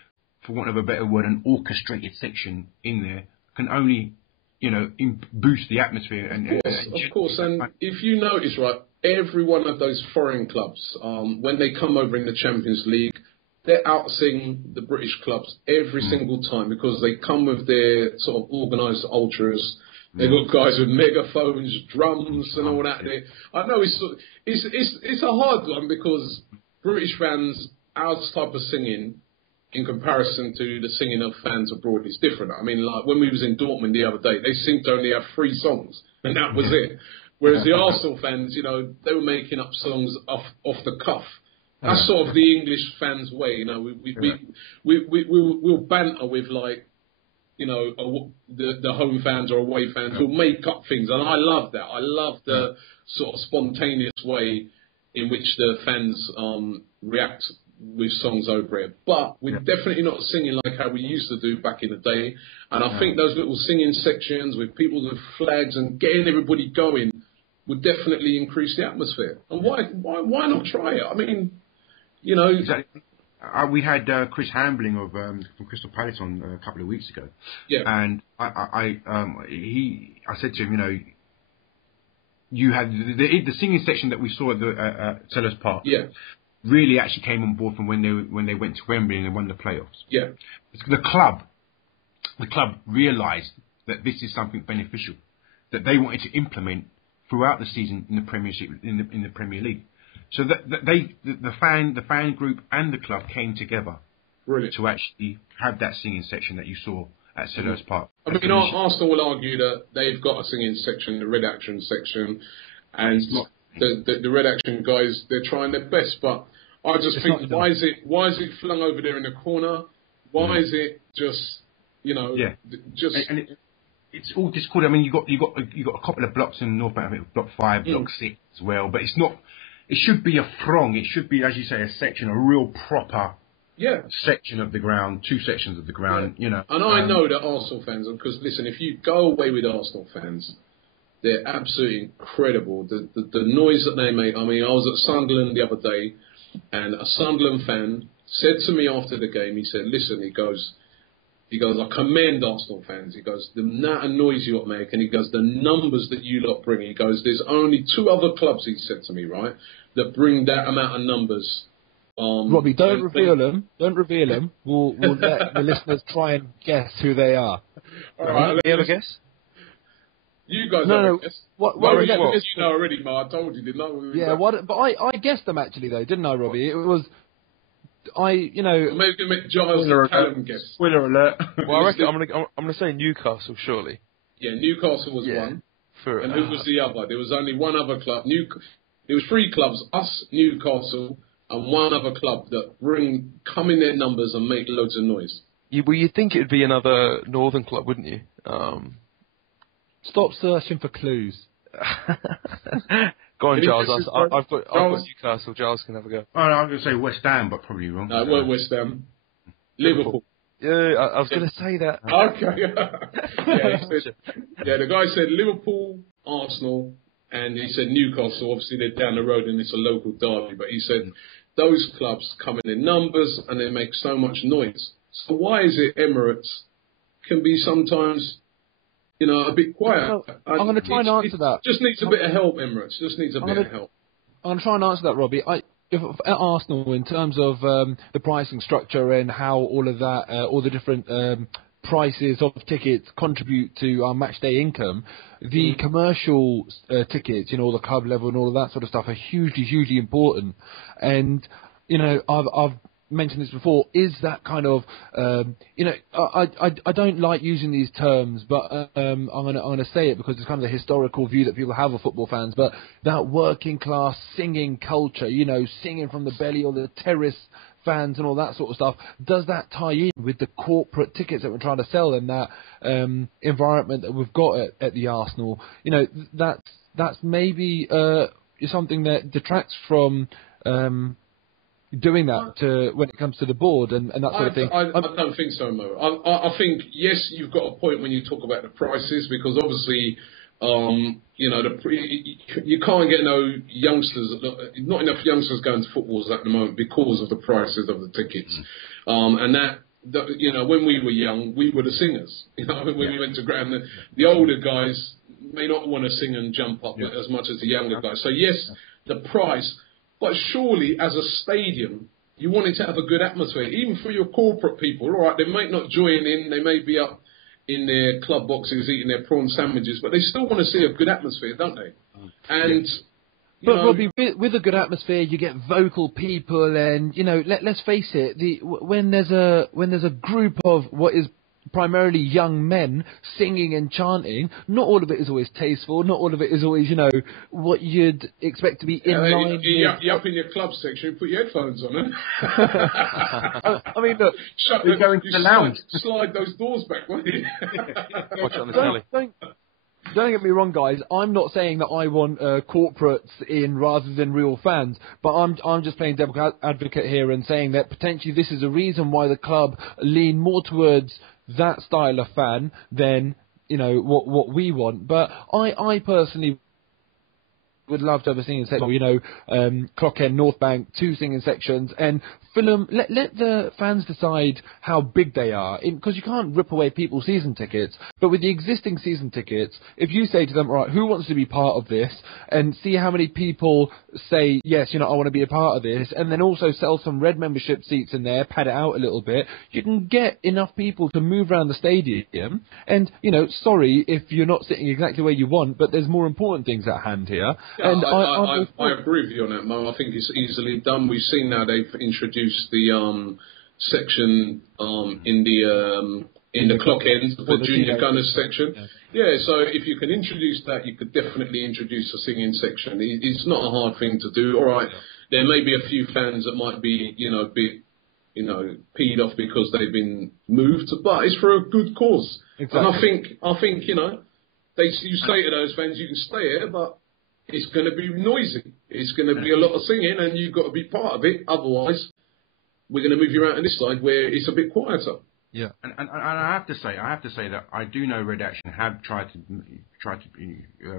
for want of a better word, an orchestrated section in there can only, boost the atmosphere. Of course. And if you notice, right, every one of those foreign clubs, when they come over in the Champions League, they're out-singing the British clubs every single time, because they come with their sort of organised ultras. They've got guys with megaphones, drums, and all that. I know it's a hard one, because British fans, our type of singing, in comparison to the singing of fans abroad, is different. I mean, like when we was in Dortmund the other day, they seemed to only have 3 songs, and that was it. Whereas the Arsenal fans, they were making up songs off the cuff. That's sort of the English fans' way. We'll banter with, like, the home fans or away fans will make up things, and I love that. I love the sort of spontaneous way in which the fans react with songs over it. But we're definitely not singing like how we used to do back in the day. And I think those little singing sections with people with flags and getting everybody going would definitely increase the atmosphere. And why not try it? I mean, you know... Exactly. We had Chris Hambling from Crystal Palace on a couple of weeks ago. Yeah. And I said to him, you know, you had the singing section that we saw at the Sellers Park. Yeah. Really actually came on board from when they went to Wembley and they won the playoffs. Yeah. The club realised that this is something beneficial that they wanted to implement throughout the season in the Premiership, in the Premier League. So that the fan group and the club came together to actually have that singing section that you saw at Sellers Park. I mean, Arsenal will argue that they've got a singing section, the Red Action section, and the Red Action guys, they're trying their best. But I just think, why is it flung over there in the corner? Why is it just, you know, just... It's all discorded. I mean, you got a couple of blocks in North Bank, Block 5, Block 6 as well, but it's not. It should be a throng. It should be, as you say, a section, a real proper section of the ground, 2 sections of the ground, you know. And I know that Arsenal fans, because listen, if you go away with Arsenal fans, they're absolutely incredible. The noise that they make. I mean, I was at Sunderland the other day, and a Sunderland fan said to me after the game, he said, listen, he goes, I commend Arsenal fans. He goes, the amount of noise you lot make, and he goes, the numbers that you lot bring. He goes, there's only 2 other clubs, he said to me, right, that bring that amount of numbers. Robbie, don't reveal them. Don't reveal them. We'll let the listeners try and guess who they are. All right, you have a guess? You guys have a guess. You know already, Ma. I told you, didn't I? Yeah, but I guessed them actually, though, didn't I, Robbie? It was... Maybe make Giles and Callum guess. Spoiler alert. Well, I reckon I'm gonna say Newcastle, surely. Yeah, Newcastle was one. And who was the other? There was only one other club. There was 3 clubs: us, Newcastle, and one other club that come in their numbers and make loads of noise. You'd think it'd be another northern club, wouldn't you? Stop searching for clues. Go on, Giles. I've got Newcastle. Giles can have a go. Oh, no, I'm going to say West Ham, but probably wrong. No, it weren't West Ham. Liverpool. Yeah, I was going to say that. Okay. The guy said Liverpool, Arsenal, and he said Newcastle. Obviously, they're down the road and it's a local derby. But he said those clubs come in numbers and they make so much noise. So why is it Emirates can be sometimes... you know, a bit quiet. Well, I'm going to try and answer that. Just needs a bit of help, Emirates. Just needs a bit of help. I'm going to try and answer that, Robbie. If at Arsenal, in terms of the pricing structure and how all of that, all the different prices of tickets contribute to our match day income, the commercial tickets, you know, the club level and all of that sort of stuff are hugely, hugely important. And, you know, I've mentioned this before, is that kind of, you know, I don't like using these terms, but I'm gonna say it because it's kind of the historical view that people have of football fans, but that working class singing culture, you know, singing from the belly, or the terrace fans and all that sort of stuff, does that tie in with the corporate tickets that we're trying to sell and that environment that we've got at the Arsenal? You know, that's maybe something that detracts from doing that when it comes to the board and that sort of thing. I don't think so, Mo. I think, yes, you've got a point when you talk about the prices, because obviously, you know, you can't get not enough youngsters going to footballs at the moment because of the prices of the tickets. And that, you know, when we were young, we were the singers. You know, when we went to ground, the older guys may not want to sing and jump up as much as the younger guys. So yes, the price. But surely, as a stadium, you want it to have a good atmosphere, even for your corporate people. All right, they might not join in, they may be up in their club boxes eating their prawn sandwiches, but they still want to see a good atmosphere, don't they? And but Robbie, with a good atmosphere, you get vocal people, and you know, let's face it, when there's a group of what is primarily young men singing and chanting, not all of it is always tasteful, not all of it is always, you know, what you'd expect to be in line. You're up in your club section, put your headphones on it. I mean, look, go into the lounge. Slide those doors back, won't you? Watch it on the telly. don't get me wrong, guys. I'm not saying that I want corporates in rather than real fans, but I'm just playing devil advocate here and saying that potentially this is a reason why the club lean more towards that style of fan than what we want. But I personally would love to have a singing section, Clock End, North Bank, 2 singing sections, and fill them. Let the fans decide how big they are, because you can't rip away people's season tickets. But with the existing season tickets, if you say to them, all right, who wants to be part of this, and see how many people say, yes, I want to be a part of this, and then also sell some red membership seats in there, pad it out a little bit, you can get enough people to move around the stadium. And, sorry if you're not sitting exactly where you want, but there's more important things at hand here. Yeah, and I agree with you on that, Mo. I think it's easily done. We've seen now they've introduced the section in the Clock End, the Junior Gunners section. Yeah, so if you can introduce that, you could definitely introduce a singing section. It's not a hard thing to do. All right, there may be a few fans that might be, peed off because they've been moved, but it's for a good cause. Exactly. And I think, you say to those fans, you can stay here, but it's going to be noisy. It's going to be a lot of singing, and you've got to be part of it. Otherwise, we're going to move you around to this side where it's a bit quieter. Yeah, and I have to say that I do know Red Action have tried to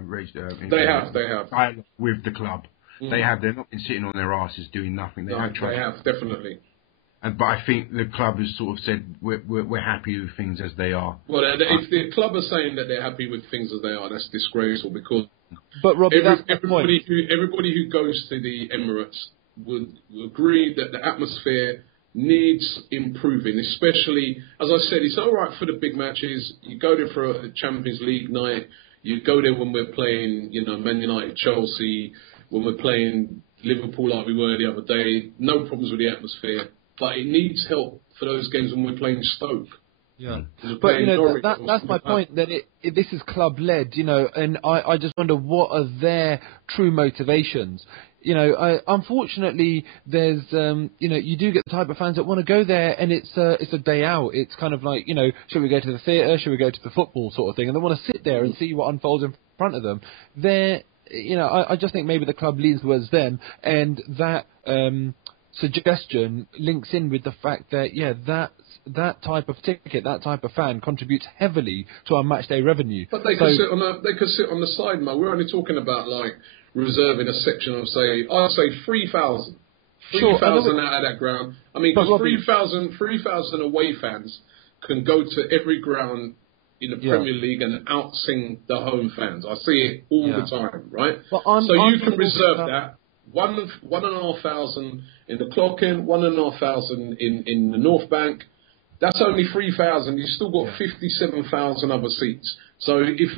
raise they have dialogue with the club. They're not been sitting on their asses doing nothing. They have definitely. But I think the club has sort of said we're happy with things as they are. Well, if the club are saying that they're happy with things as they are, that's disgraceful, because but Robbie, everybody who goes to the Emirates would agree that the atmosphere needs improving, especially, as I said, it's all right for the big matches. You go there for a Champions League night. You go there when we're playing, Man United, Chelsea, when we're playing Liverpool like we were the other day. No problems with the atmosphere. But it needs help for those games when we're playing Stoke. Yeah, but that's my point. That this is club led, and I just wonder what are their true motivations. Unfortunately, there's you do get the type of fans that want to go there, and it's a day out. It's kind of like should we go to the theatre? Should we go to the football sort of thing? And they want to sit there and see what unfolds in front of them. I just think maybe the club leans towards them, and that suggestion links in with the fact that that type of ticket, that type of fan contributes heavily to our match day revenue. But they could sit on the side, Mo. We're only talking about like reserving a section of I'd say 3,000. 3,000 out of that ground. I mean, because 3,000 away fans can go to every ground in the Premier League and out-sing the home fans. I see it all the time, right? So you can reserve that. 1,500 in the Clock End, 1,500 in the North Bank. That's only 3,000. You've still got 57,000 other seats. So if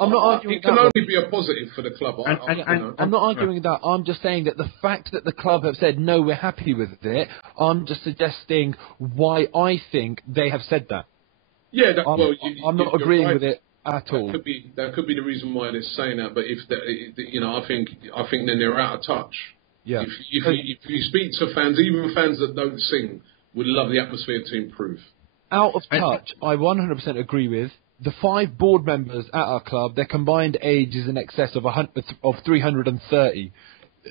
I'm not arguing it can only be a positive for the club. I'm not arguing that. I'm just saying that the fact that the club have said no, we're happy with it. I'm just suggesting why I think they have said that. Yeah, I'm not agreeing with it at all. That could be the reason why they're saying that. But if I think then they're out of touch. Yeah. If you speak to fans, even fans that don't sing, would love the atmosphere to improve. Out of touch, I 100% agree with. The 5 board members at our club, their combined age is in excess of 330.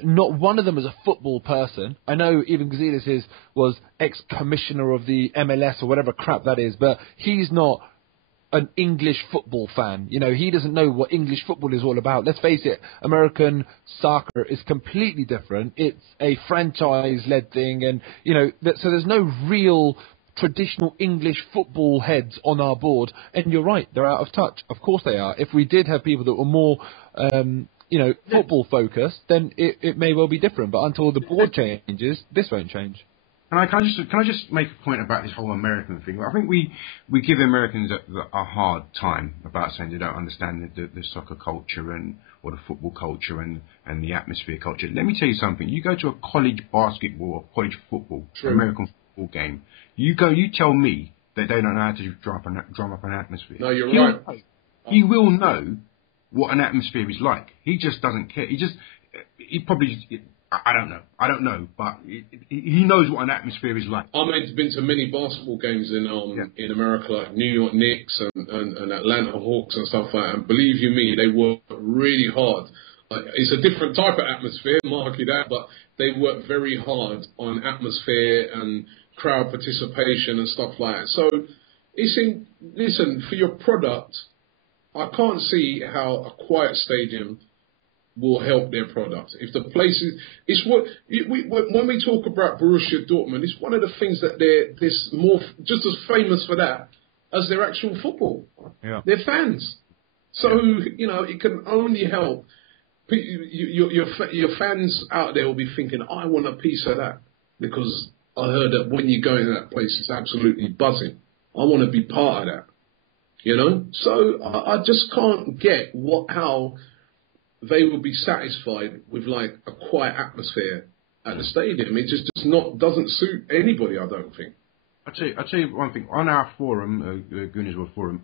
Not one of them is a football person. I know even Gazidis was ex-commissioner of the MLS or whatever crap that is, but he's not an English football fan. He doesn't know what English football is all about. Let's face it, American soccer is completely different. It's a franchise-led thing, and so there's no real traditional English football heads on our board. And you're right, they're out of touch. Of course they are. If we did have people that were more football focused, then it may well be different. But until the board changes, this won't change. And can I just make a point about this whole American thing? I think we give Americans a hard time about saying they don't understand the soccer culture or the football culture and the atmosphere culture. Let me tell you something. You go to a college basketball or college football, American football game. You tell me that they don't know how to drum up an atmosphere. No, you're right. He will know what an atmosphere is like. He just doesn't care. I don't know, but he knows what an atmosphere is like. I've been to many basketball games in America, like New York Knicks and Atlanta Hawks and stuff like that. And believe you me, they work really hard. It's a different type of atmosphere, mark you that, but they work very hard on atmosphere and crowd participation and stuff like that. So, listen, for your product, I can't see how a quiet stadium will help their product. If the place is, when we talk about Borussia Dortmund, it's one of the things that they're more just as famous for that as their actual football. Yeah. Their fans. So, it can only help. Your fans out there will be thinking, I want a piece of that, because I heard that when you go in that place, it's absolutely buzzing. I want to be part of that. So I just can't get how they will be satisfied with like a quiet atmosphere at the stadium. It just doesn't suit anybody, I don't think. I'll tell you one thing. On our forum, Gooners World Forum,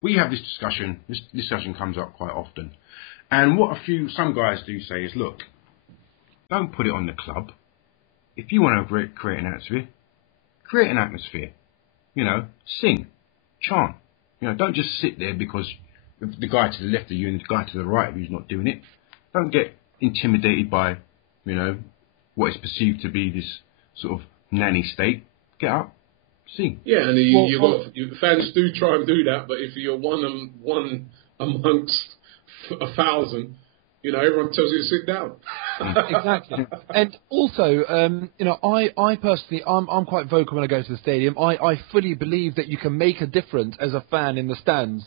we have this discussion. This discussion comes up quite often. And what some guys do say is, look, don't put it on the club. If you want to create an atmosphere, create an atmosphere. Sing, chant. Don't just sit there because the guy to the left of you and the guy to the right of you is not doing it. Don't get intimidated by, what is perceived to be this sort of nanny state. Get up, sing. Yeah, and fans do try and do that, but if you're one amongst 1,000, everyone tells you to sit down. Exactly. And also, I personally, I'm quite vocal when I go to the stadium. I fully believe that you can make a difference as a fan in the stands.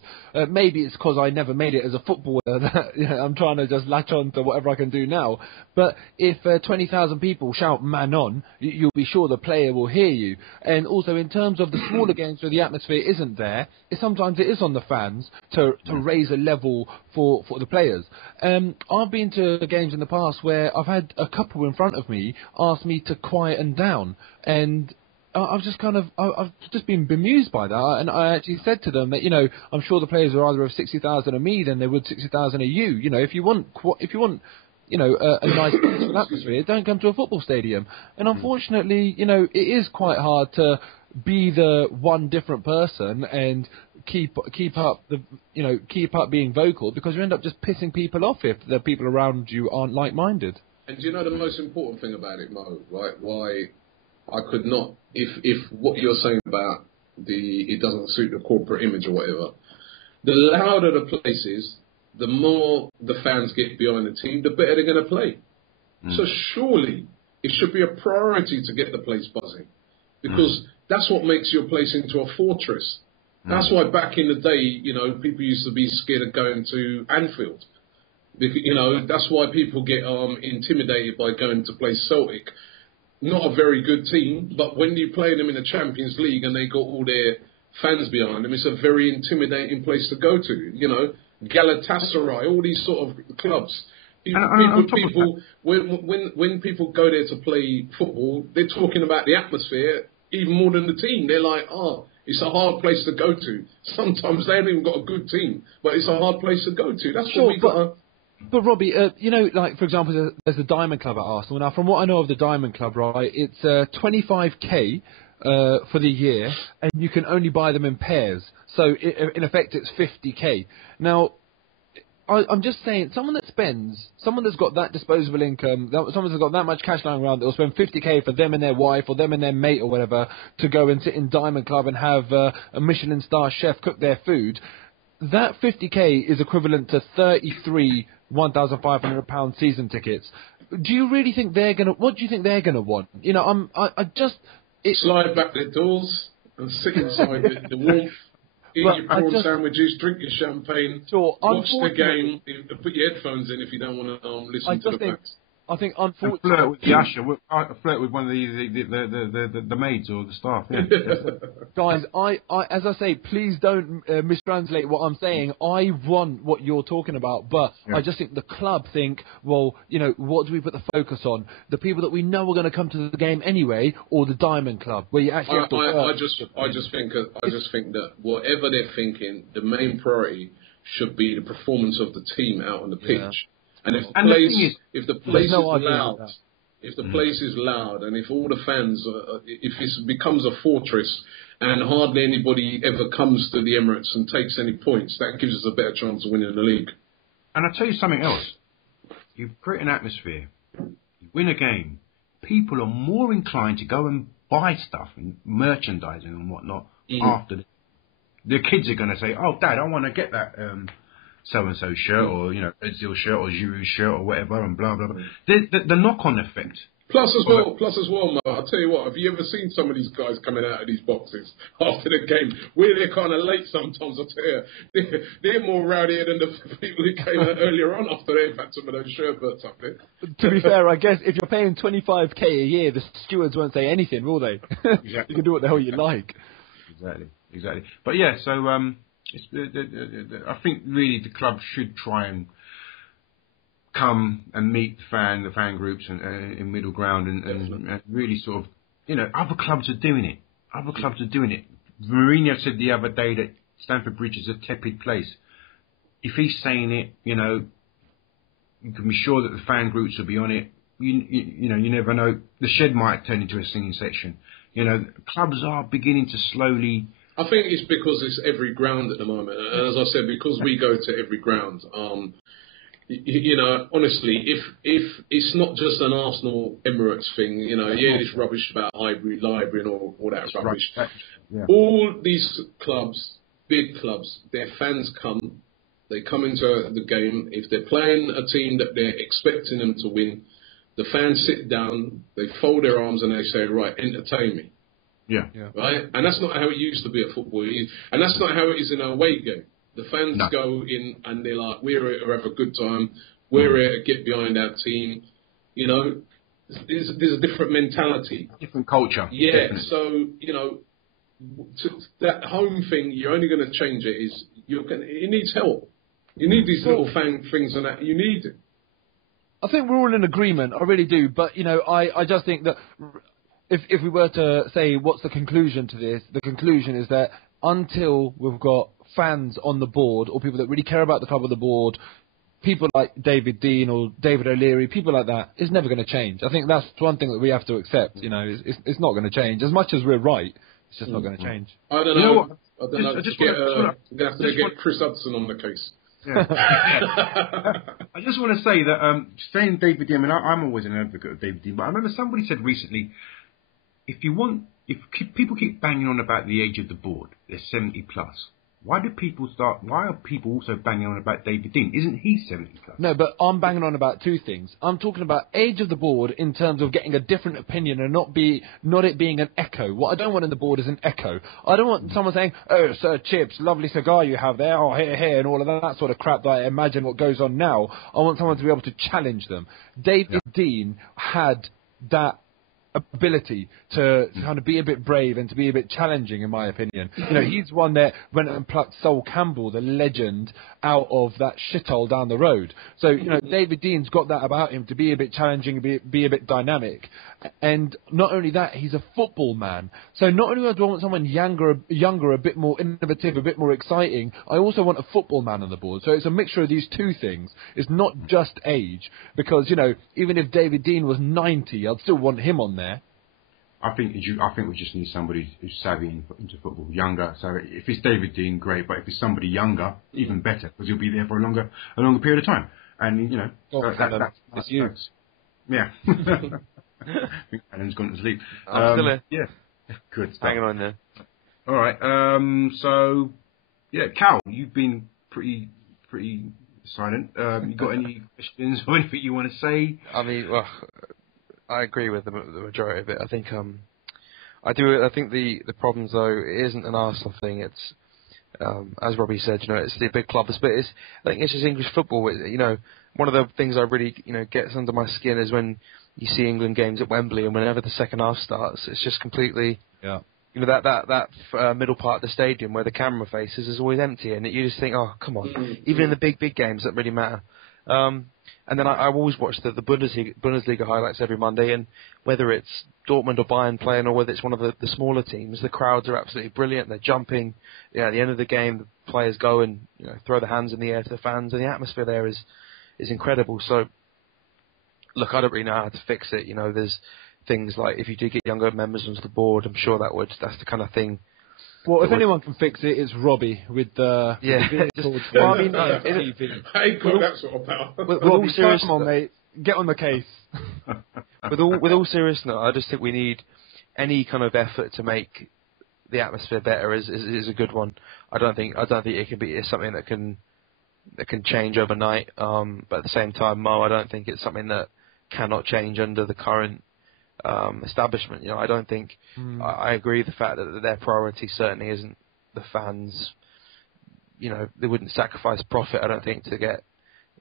Maybe it's because I never made it as a footballer that I'm trying to just latch on to whatever I can do now. But if 20,000 people shout "man on," you'll be sure the player will hear you. And also, in terms of the smaller games where the atmosphere isn't there, sometimes it is on the fans to raise a level for the players. I've been to games in the past where I've had a couple in front of me ask me to quieten down, and I've just been bemused by that. And I actually said to them that I'm sure the players are rather of 60,000 of me than they would 60,000 of you. If you want a nice peaceful atmosphere, don't come to a football stadium. And unfortunately, it is quite hard to be the one different person and keep up being vocal, because you end up just pissing people off if the people around you aren't like-minded. And do you know the most important thing about it, Mo? Right? Why I could not, if what you're saying about it doesn't suit the corporate image or whatever, the louder the place is, the more the fans get behind the team, the better they're going to play. So surely it should be a priority to get the place buzzing, because that's what makes your place into a fortress. That's why back in the day, people used to be scared of going to Anfield. That's why people get intimidated by going to play Celtic. Not a very good team, but when you play them in the Champions League and they got all their fans behind them, it's a very intimidating place to go to. Galatasaray, all these sort of clubs. When people go there to play football, they're talking about the atmosphere even more than the team. They're like, it's a hard place to go to. Sometimes they haven't even got a good team, but it's a hard place to go to. That's what we got. But Robbie, like for example, there's the Diamond Club at Arsenal. Now, from what I know of the Diamond Club, right, it's 25k for the year, and you can only buy them in pairs. So in effect, it's 50k. Now, I'm just saying, someone that's got that disposable income, someone that's got that much cash lying around, that will spend 50k for them and their wife or them and their mate or whatever to go and sit in Diamond Club and have a Michelin star chef cook their food. That 50k is equivalent to 33 £1,500 season tickets. Do you really think what do you think they're gonna want? Slide back their doors and sit inside the warmth. Eat your prawn sandwiches, drink your champagne, watch the game, put your headphones in if you don't want to listen to the facts. I think, unfortunately, flirt with the usher, flirt with one of the maids or the staff. Yeah. Guys, I as I say, please don't mistranslate what I'm saying. I want what you're talking about, but I just think the club think, well, what do we put the focus on? The people that we know are going to come to the game anyway, or the Diamond Club, where you actually have to I just think that whatever they're thinking, the main priority should be the performance of the team out on the pitch. Yeah. And if the place is loud, if the place is loud, and if all the fans, if it becomes a fortress, and hardly anybody ever comes to the Emirates and takes any points, that gives us a better chance of winning the league. And I'll tell you something else. You create an atmosphere, you win a game, people are more inclined to go and buy stuff and merchandising and whatnot after. The kids are going to say, "Oh, Dad, I want to get that so-and-so shirt or, Ozil shirt or Giroud shirt or whatever," and blah, blah, blah. The knock-on effect. Plus as well, Mo, I'll tell you what, have you ever seen some of these guys coming out of these boxes after the game? They're kind of late sometimes, I'll tell you. They're more rowdier than the people who came out earlier on after they've had some of those sherbets up there. To be fair, I guess if you're paying $25,000 a year, the stewards won't say anything, will they? Exactly. You can do what the hell you like. Exactly. But yeah, so I think really the club should try and come and meet the fan groups and in middle ground and really sort of, other clubs are doing it. Mourinho said the other day that Stamford Bridge is a tepid place. If he's saying it, you can be sure that the fan groups will be on it. You never know. The Shed might turn into a singing section. Clubs are beginning to slowly. I think it's because it's every ground at the moment. And as I said, because we go to every ground, honestly, if it's not just an Arsenal Emirates thing, this rubbish about hybrid library and all that rubbish. Right. Yeah. All these clubs, big clubs, their fans come. They come into the game. If they're playing a team that they're expecting them to win, the fans sit down, they fold their arms and they say, "Right, entertain me." Yeah. Right? And that's not how it used to be at football. And that's not how it is in an away game. The fans go in and they're like, "We're here to have a good time. We're here to get behind our team." There's a different mentality. Different culture. Yeah. Definitely. So, that home thing, you're only going to change it it needs help. You need these little fan things and that. You need it. I think we're all in agreement. I really do. But, I just think that if we were to say what's the conclusion to this, the conclusion is that until we've got fans on the board or people that really care about the club on the board, people like David Dean or David O'Leary, people like that, it's never going to change. I think that's one thing that we have to accept. It's not going to change. As much as we're right, it's just not going to change. I don't know. I don't know. We're going to have to get Chris Hudson on the case. Yeah. I just want to say that saying David Dean, I'm always an advocate of David Dean, but I remember somebody said recently, if people keep banging on about the age of the board, they're 70 plus. Why are people also banging on about David Dean? Isn't he 70 plus? No, but I'm banging on about two things. I'm talking about age of the board in terms of getting a different opinion and not it being an echo. What I don't want in the board is an echo. I don't want someone saying, "Oh, Sir Chips, lovely cigar you have there, oh, here," and all of that sort of crap that I imagine what goes on now. I want someone to be able to challenge them. David Dean had that ability to kind of be a bit brave and to be a bit challenging, in my opinion. He's one that went and plucked Sol Campbell, the legend, out of that shithole down the road. So, David Dean's got that about him to be a bit challenging, be a bit dynamic. And not only that, he's a football man. So not only do I want someone younger, a bit more innovative, a bit more exciting, I also want a football man on the board. So it's a mixture of these two things. It's not just age. Because, even if David Dean was 90, I'd still want him on there. I think we just need somebody who's savvy into football, younger. So if it's David Dean, great. But if it's somebody younger, even better, because he'll be there for a longer period of time. And that's you. Yeah. I think Adam's gone to sleep. I'm still here. Yeah. Good stuff. Hanging on there. All right. So yeah, Cal, you've been pretty silent. You got any questions or anything you want to say? I mean, well, I agree with the majority of it. I think I do. I think the problems though, it isn't an Arsenal thing. It's as Robbie said, it's the big clubs, but I think it's just English football. One of the things I really gets under my skin is when you see England games at Wembley, and whenever the second half starts, it's just completely that middle part of the stadium where the camera faces is always empty, and you just think, oh come on, even in the big games that really matter. And then I always watch the Bundesliga highlights every Monday, and whether it's Dortmund or Bayern playing or whether it's one of the smaller teams, the crowds are absolutely brilliant. They're jumping. At the end of the game, the players go and throw their hands in the air to the fans, and the atmosphere there is incredible. So look, I don't really know how to fix it. You know, there's things like if you do get younger members onto the board, I'm sure that's the kind of thing. Well, if anyone can fix it, it's Robbie with the vehicles. Well, I mean, I ain't got that sort of power. With Robbie, all seriousness, come on, mate, get on the case. with all seriousness, I just think we need any kind of effort to make the atmosphere better is a good one. I don't think it can be it's something that can change overnight. But at the same time, Mo, I don't think it's something that cannot change under the current establishment. You know, I don't think I agree with the fact that their priority certainly isn't the fans. You know, they wouldn't sacrifice profit, I don't think, to get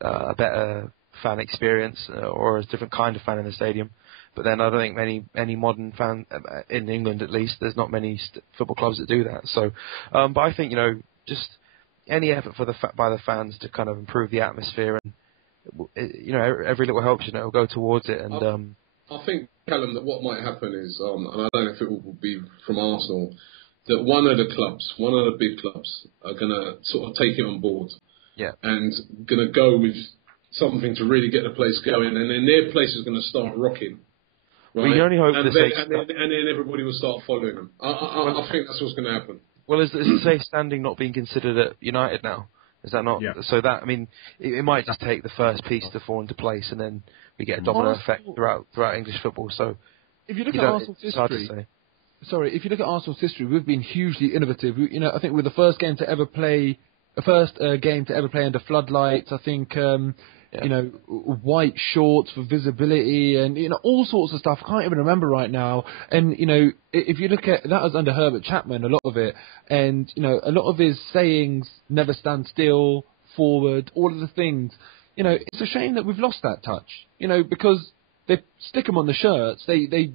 a better fan experience or a different kind of fan in the stadium. But then I don't think any modern fan in England, at least, there's not many football clubs that do that. So, but I think, you know, just any effort by the fans to kind of improve the atmosphere, and you know, every little helps. You know, will go towards it. And I think, Callum, that what might happen is, and I don't know if it will be from Arsenal, that one of the big clubs, are going to sort of take it on board, and going to go with something to really get the place going, and then their place is going to start rocking. Right? We only hope and then everybody will start following them. I think that's what's going to happen. Well, is the safe standing not being considered at United now? Is that not? Yeah. So that, I mean, it might just take the first piece to fall into place, and then we get a domino effect throughout English football. So if you look at Arsenal's history, if you look at Arsenal's history, we've been hugely innovative. You know, I think we're the first game to ever play under floodlights. I think. You know, white shorts for visibility and, you know, all sorts of stuff. I can't even remember right now. And, you know, if you look at, that was under Herbert Chapman, a lot of it. And, you know, a lot of his sayings, never stand still, forward, all of the things. You know, it's a shame that we've lost that touch, you know, because they stick them on the shirts. They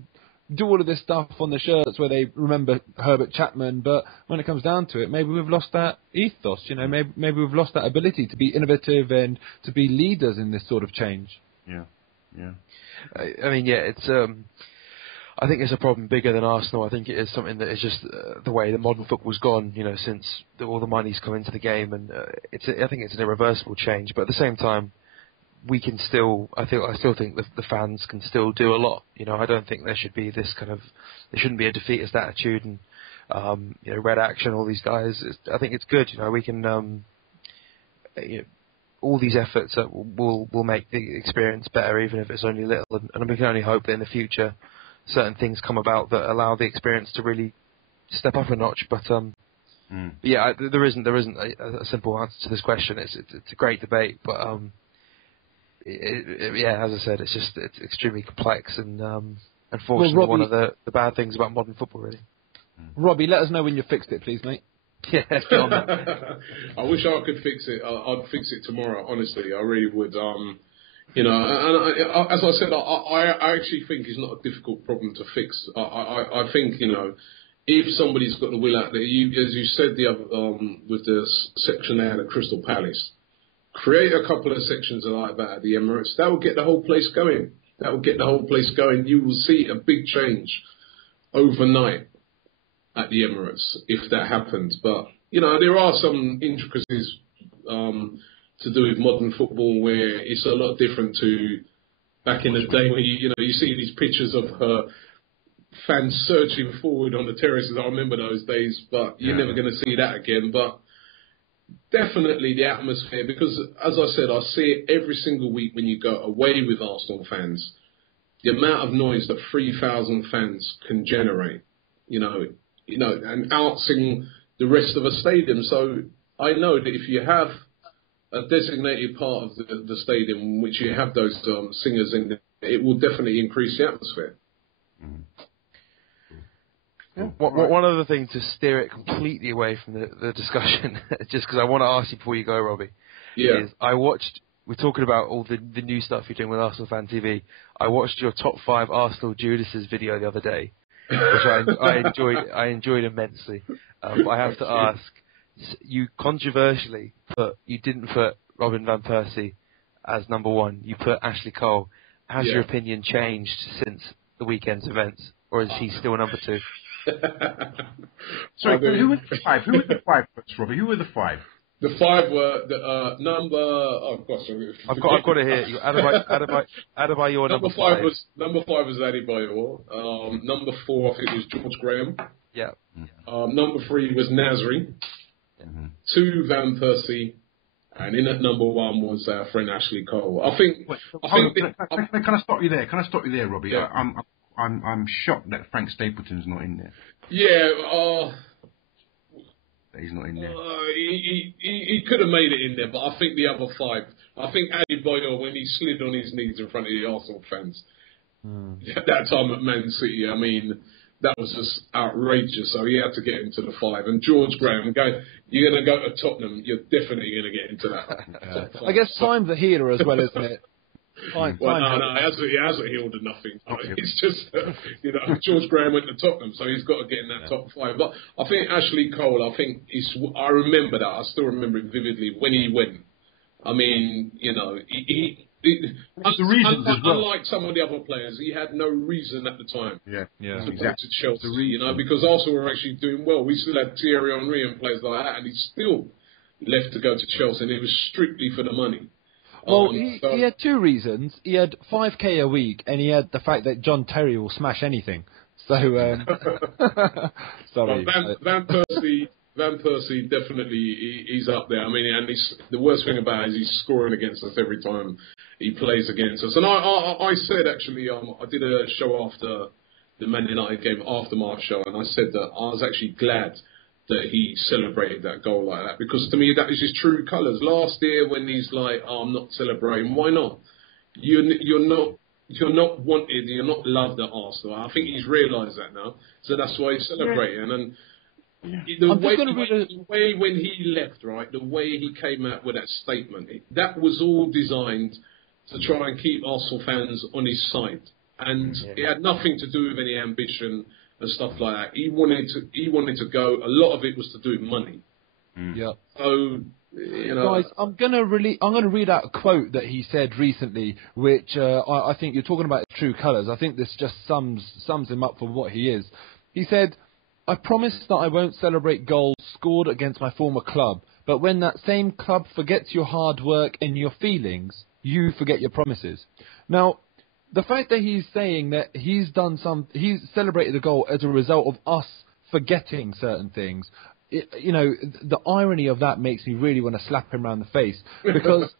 do all of this stuff on the shirts where they remember Herbert Chapman, but when it comes down to it, maybe we've lost that ethos, you know, maybe we've lost that ability to be innovative and to be leaders in this sort of change. Yeah. I mean, it's I think it's a problem bigger than Arsenal. I think it is something that is just the way the modern football's gone, you know, since all the money's come into the game, and I think it's an irreversible change. But at the same time, we can still, I still think the fans can still do a lot. You know, I don't think there should be this kind of, there shouldn't be a defeatist attitude and, you know, red action, all these guys. I think it's good. You know, we can, you know, all these efforts will make the experience better, even if it's only little. And we can only hope that in the future, certain things come about that allow the experience to really step up a notch. But yeah, there isn't a simple answer to this question. It's a great debate, but yeah, as I said, it's extremely complex and unfortunately, Robbie, one of the bad things about modern football, really. Robbie, let us know when you fixed it, please, mate. Yeah, I wish I could fix it. I'd fix it tomorrow. Honestly, I really would. You know, and as I said, I actually think it's not a difficult problem to fix. I think, you know, if somebody's got the will out there, as you said the other with the section there at Crystal Palace. Create a couple of sections like that at the Emirates. That will get the whole place going. You will see a big change overnight at the Emirates if that happens. But, you know, there are some intricacies to do with modern football where it's a lot different to back in the day when you see these pictures of fans surging forward on the terraces. I remember those days, but you're never going to see that again. But definitely the atmosphere, because as I said, I see it every single week when you go away with Arsenal fans. The amount of noise that 3,000 fans can generate, you know, and out-sing the rest of a stadium. So I know that if you have a designated part of the stadium in which you have those singers in, it will definitely increase the atmosphere. Yeah. One other thing to steer it completely away from the discussion, just because I want to ask you before you go, Robbie, is we're talking about all the new stuff you're doing with Arsenal Fan TV. I watched your top 5 Arsenal Judases video the other day, which I enjoyed immensely. I have to ask, you controversially you didn't put Robin van Persie as number 1. You put Ashley Cole. Has your opinion changed since the weekend's events, or is he still number 2? Sorry, who were the 5? Who were the 5, Robbie? Who were the 5? The 5 were the number. Oh gosh, I've got it here. Adebayor number 5. Number 5 was Adebayor. Number 4, I think, was George Graham. Yeah. Number 3 was Nasri. 2, Van Persie. And in at number 1 was our friend Ashley Cole. Can I stop you there? Robbie? Yeah. I'm shocked that Frank Stapleton's not in there. Yeah. He's not in there. He could have made it in there, but I think the other 5. I think Adebayor, when he slid on his knees in front of the Arsenal fans, at that time at Man City, I mean, that was just outrageous. So he had to get into the 5. And George Graham, you're going to go to Tottenham, you're definitely going to get into that. I guess time's a healer as well, isn't it? No, he hasn't healed nothing. It's just, George Graham went to Tottenham, so he's got to get in that top 5. But I think Ashley Cole, I remember that. I still remember it vividly when he went. I mean, unlike some of the other players, he had no reason at the time to go to Chelsea, because Arsenal were actually doing well. We still had Thierry Henry and players like that, and he still left to go to Chelsea, and it was strictly for the money. Well, he had 2 reasons. He had 5k a week, and he had the fact that John Terry will smash anything. So, sorry. Van Persie definitely he's up there. I mean, and the worst thing about it is he's scoring against us every time he plays against us. And I said actually, I did a show after the Man United game, Aftermath show, and I said that I was actually glad that he celebrated that goal like that, because to me that is his true colours. Last year when he's like, I'm not celebrating, why not? You're not wanted, you're not loved at Arsenal. I think he's realised that now, so that's why he's celebrating. And the way when he left, right, the way he came out with that statement, that was all designed to try and keep Arsenal fans on his side, and it had nothing to do with any ambition and stuff like that. He wanted to go. A lot of it was to do with money. Yeah. So guys, I'm gonna read out a quote that he said recently, which I think you're talking about his true colours. I think this just sums him up for what he is. He said, "I promise that I won't celebrate goals scored against my former club, but when that same club forgets your hard work and your feelings, you forget your promises." Now, the fact that he's saying that he's celebrated the goal as a result of us forgetting certain things, the irony of that makes me really want to slap him around the face. Because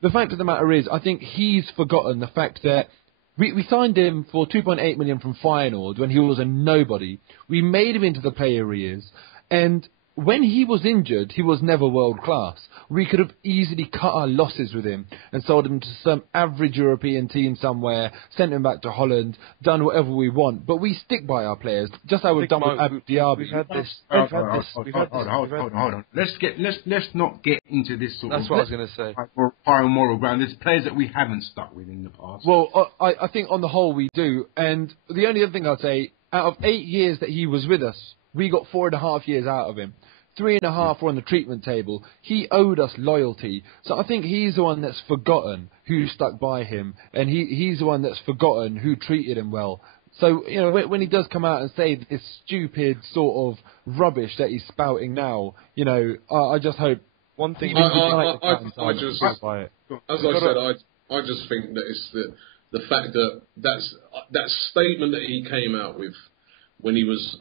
the fact of the matter is, I think he's forgotten the fact that we signed him for 2.8 million from Feyenoord when he was a nobody. We made him into the player he is, and when he was injured, he was never world class. We could have easily cut our losses with him and sold him to some average European team somewhere, sent him back to Holland, done whatever we want. But we stick by our players, just how we've done with Abu Diaby. We've had this. Hold on. Let's not get into this sort That's of. what I was going to say. Higher moral ground. There's players that we haven't stuck with in the past. Well, I think on the whole we do. And the only other thing I'd say, out of 8 years that he was with us, we got 4.5 years out of him. 3.5 were on the treatment table. He owed us loyalty. So I think he's the one that's forgotten who stuck by him. And he's the one that's forgotten who treated him well. So, when he does come out and say this stupid sort of rubbish that he's spouting now, I just hope one thing... I just think that it's the fact that statement that he came out with when he was...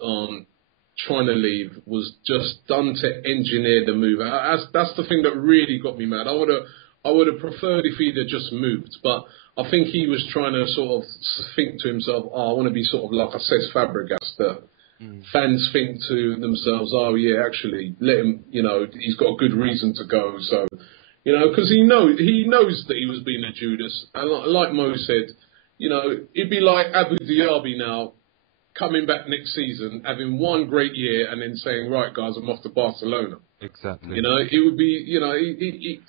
trying to leave was just done to engineer the move. That's the thing that really got me mad. I would have preferred if he'd have just moved, but I think he was trying to sort of think to himself, I want to be sort of like a Cesc Fabregas, that fans think to themselves, actually, let him, he's got a good reason to go. So, because he knows that he was being a Judas. And like Mo said, it'd be like Abu Diaby now, coming back next season, having one great year, and then saying, right, guys, I'm off to Barcelona. Exactly. It would be,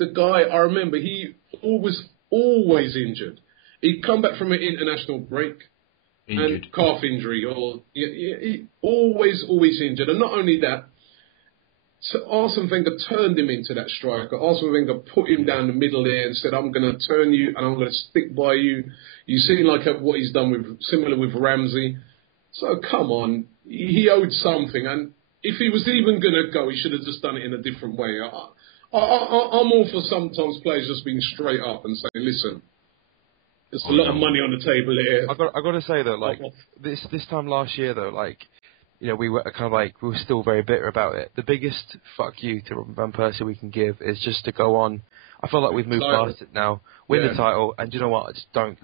the guy, I remember, he always injured. He'd come back from an international break, and calf injury, or he always injured. And not only that, so Arsene Wenger turned him into that striker. Arsene Wenger put him down the middle there and said, I'm going to turn you, and I'm going to stick by you. You see like what he's done similar with Ramsey. So come on, he owed something, and if he was even going to go, he should have just done it in a different way. I'm all for sometimes players just being straight up and saying, listen, there's a lot of money on the table here. I got to say though, like this time last year though, like, you know, we were kind of like, we were still very bitter about it. The biggest fuck you to Robin van Persie we can give is just to go on. I feel like we've moved past it now. Win the title, and you know what? I just don't.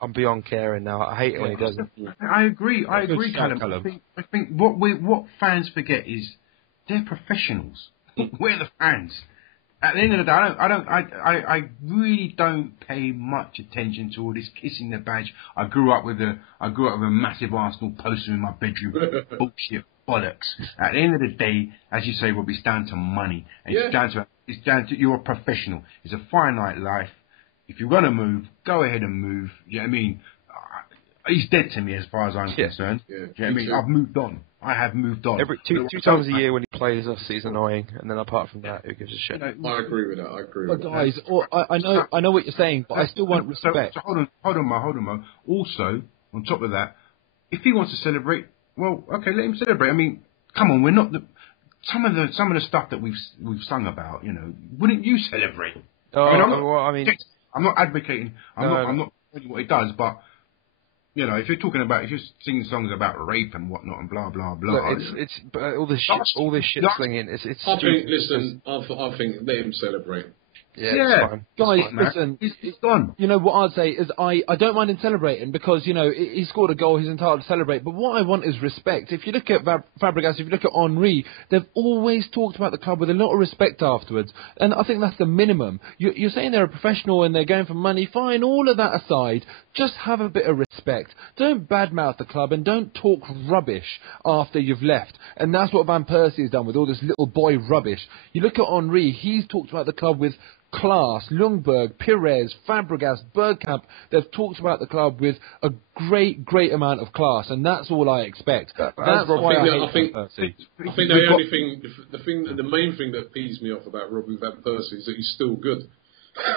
I'm beyond caring now. I hate it when he doesn't. I agree, Callum. I think what fans forget is they're professionals. We're the fans. At the end of the day, I really don't pay much attention to all this kissing the badge. I grew up with a massive Arsenal poster in my bedroom. Bullshit bollocks. At the end of the day, as you say, Rob, it's down to money. And it's down to you're a professional. It's a finite life. If you're gonna move, go ahead and move. You know what I mean? He's dead to me as far as I'm concerned. Yeah. You know what I mean? I've moved on. I have moved on. Every two times a year when he plays us, he's annoying, and then apart from that, who gives a shit? I agree with that. Guys, I know what you're saying, but I still want respect. So hold on, Mo. Also, on top of that, if he wants to celebrate, well, okay, let him celebrate. I mean, come on, we're not some of the stuff that we've sung about. You know, wouldn't you celebrate? I'm not advocating. I'm not telling you what he does, but. You know, if you're singing songs about rape and whatnot and blah blah blah, look, it's all this shit slinging. It's. I think let him celebrate. Yeah, it's guys, fine, listen, it's gone. You know what I'd say is I don't mind him celebrating because, you know, he scored a goal, he's entitled to celebrate. But what I want is respect. If you look at Fabregas, if you look at Henry, they've always talked about the club with a lot of respect afterwards, and I think that's the minimum. You're saying they're a professional and they're going for money. Fine, all of that aside, just have a bit of respect. Don't badmouth the club and don't talk rubbish after you've left. And that's what Van Persie has done with all this little boy rubbish. You look at Henry, he's talked about the club with class. Ljungberg, Pires, Fabregas, Bergkamp, they've talked about the club with a great amount of class, and that's all I expect. That's why I think the main thing that pees me off about Robin van Persie is that he's still good.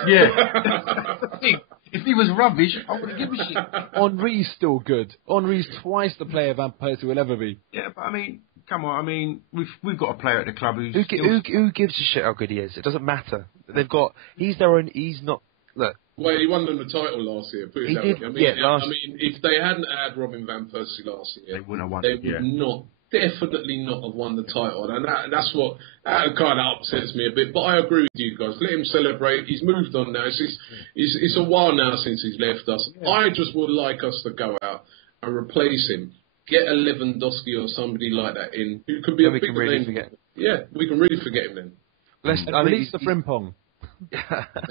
Yeah. If he was rubbish, I wouldn't give a shit. Henry's still good. Henry's twice the player Van Persie will ever be. Yeah, but I mean, come on. I mean, we've got a player at the club who gives a shit how good he is. It doesn't matter. He's their own. He's not. Look. Well, he won them the title last year. Put it that way. I mean, if they hadn't had Robin van Persie last year, they wouldn't have won. They would definitely not have won the title, and that's what kind of upsets me a bit. But I agree with you guys. Let him celebrate. He's moved on now. It's a while now since he's left us. Yeah. I just would like us to go out and replace him. Get a Lewandowski or somebody like that in who could be a big name. Yeah, we can really forget him then. Release the Frimpong.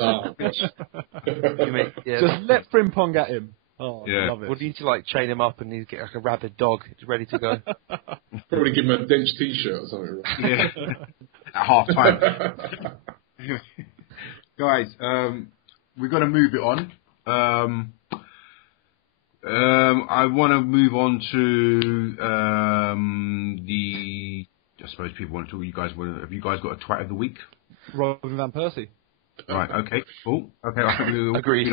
Oh, gosh. Just let Frimpong at him. Oh, yeah. Love it. Would you need to like chain him up and he'd get like a rabid dog ready to go? Probably give him a Dench t-shirt or something. Yeah. At half time. Guys, we've got to move it on. I want to move on to I suppose people want to talk. Have you guys got a twat of the week? Robin van Persie. Right. Okay. Cool. Okay. Agreed.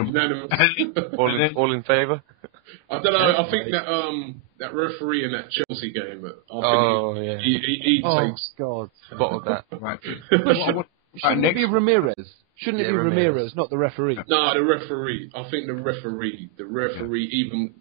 All in favour. I don't know. I think that referee in that Chelsea game. He takes God. Spot of that. Right. Shouldn't it be Ramirez? Shouldn't it be Ramirez, not the referee? No, the referee. I think the referee. Even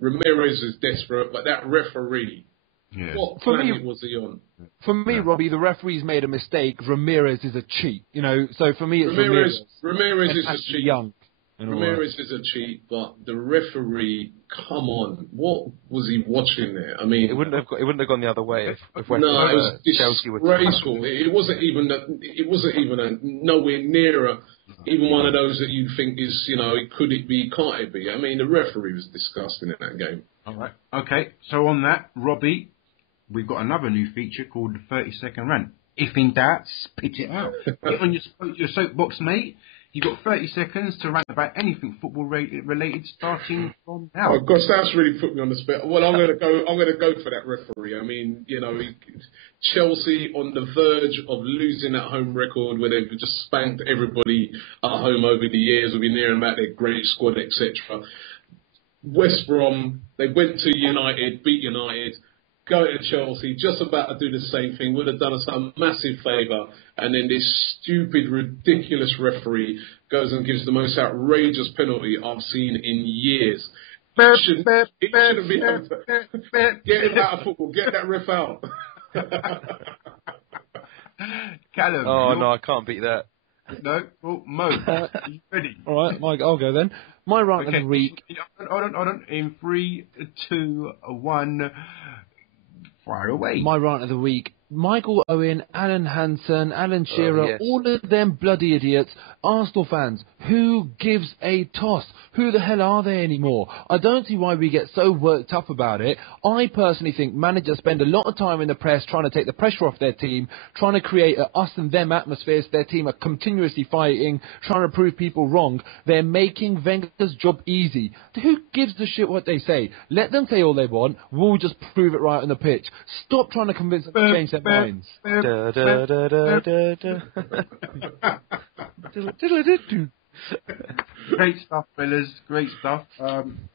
Ramirez is desperate, but that referee. Yeah. What planet was he on? For me, Robbie, the referee's made a mistake. Ramirez is a cheat. So for me, it's Ramirez. Ramirez is a cheat. Young. Ramirez is a cheat, but the referee, come on, what was he watching there? I mean, it wouldn't have gone the other way if it was disgraceful. It wasn't even nowhere near even one of those that you think is, could it be, can't it be? I mean, the referee was disgusting in that game. All right. Okay. So on that, Robbie, we've got another new feature called the 30-second rant. If in doubt, spit it out. Get on your soapbox, mate. You've got 30 seconds to rant about anything football related, starting from now. Oh gosh, that's really put me on the spot. Well, I'm going to go for that referee. I mean, Chelsea on the verge of losing that home record where they've just spanked everybody at home over the years. We've been hearing about their great squad, etc. West Brom, they went to United, beat United. going to Chelsea, just about to do the same thing, would have done us a massive favour, and then this stupid, ridiculous referee goes and gives the most outrageous penalty I've seen in years. It shouldn't be able to get him out of football, get that ref out. Callum. Oh, no, I can't beat that. No? Well, Mo, are you ready? All right, Mike, I'll go then. My rant of the week. Hold on. In 3, 2, 1, fire away. My rant of the week. Michael Owen, Alan Hansen, Alan Shearer, all of them bloody idiots, Arsenal fans, who gives a toss? Who the hell are they anymore? I don't see why we get so worked up about it. I personally think managers spend a lot of time in the press trying to take the pressure off their team, trying to create a us and them atmosphere so their team are continuously fighting, trying to prove people wrong. They're making Wenger's job easy. Who gives a shit what they say? Let them say all they want. We'll just prove it right on the pitch. Stop trying to convince them to change their minds. Great stuff, fellas. Great stuff.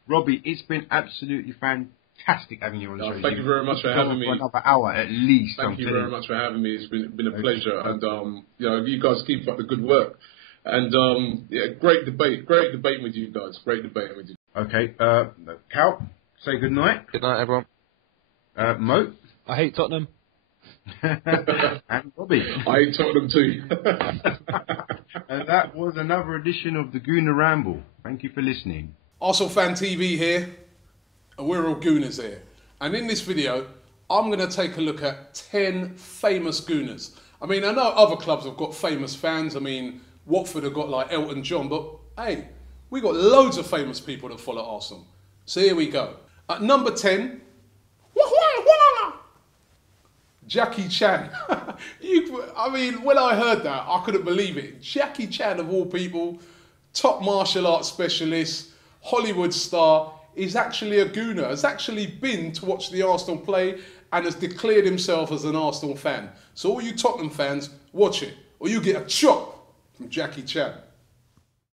Robbie, it's been absolutely fantastic having you on the show. Thank you very much for having me. For another hour at least. Thank you very much for having me. It's been a pleasure, and you guys keep up the good work. And great debate with you guys. Great debating with you. Okay, Cal, say good night. Good night, everyone. Mo. I hate Tottenham. And Robbie. I hate Tottenham too. And that was another edition of the Gooner Ramble. Thank you for listening. Arsenal Fan TV here, and we're all Gooners here. And in this video, I'm going to take a look at 10 famous Gooners. I mean, I know other clubs have got famous fans. I mean, Watford have got like Elton John, but hey, we got loads of famous people that follow Arsenal. So here we go. At number 10, Jackie Chan. I mean, when I heard that, I couldn't believe it. Jackie Chan, of all people, top martial arts specialist, Hollywood star, is actually a Gooner, has actually been to watch the Arsenal play and has declared himself as an Arsenal fan. So all you Tottenham fans, watch it, or you get a chop from Jackie Chan.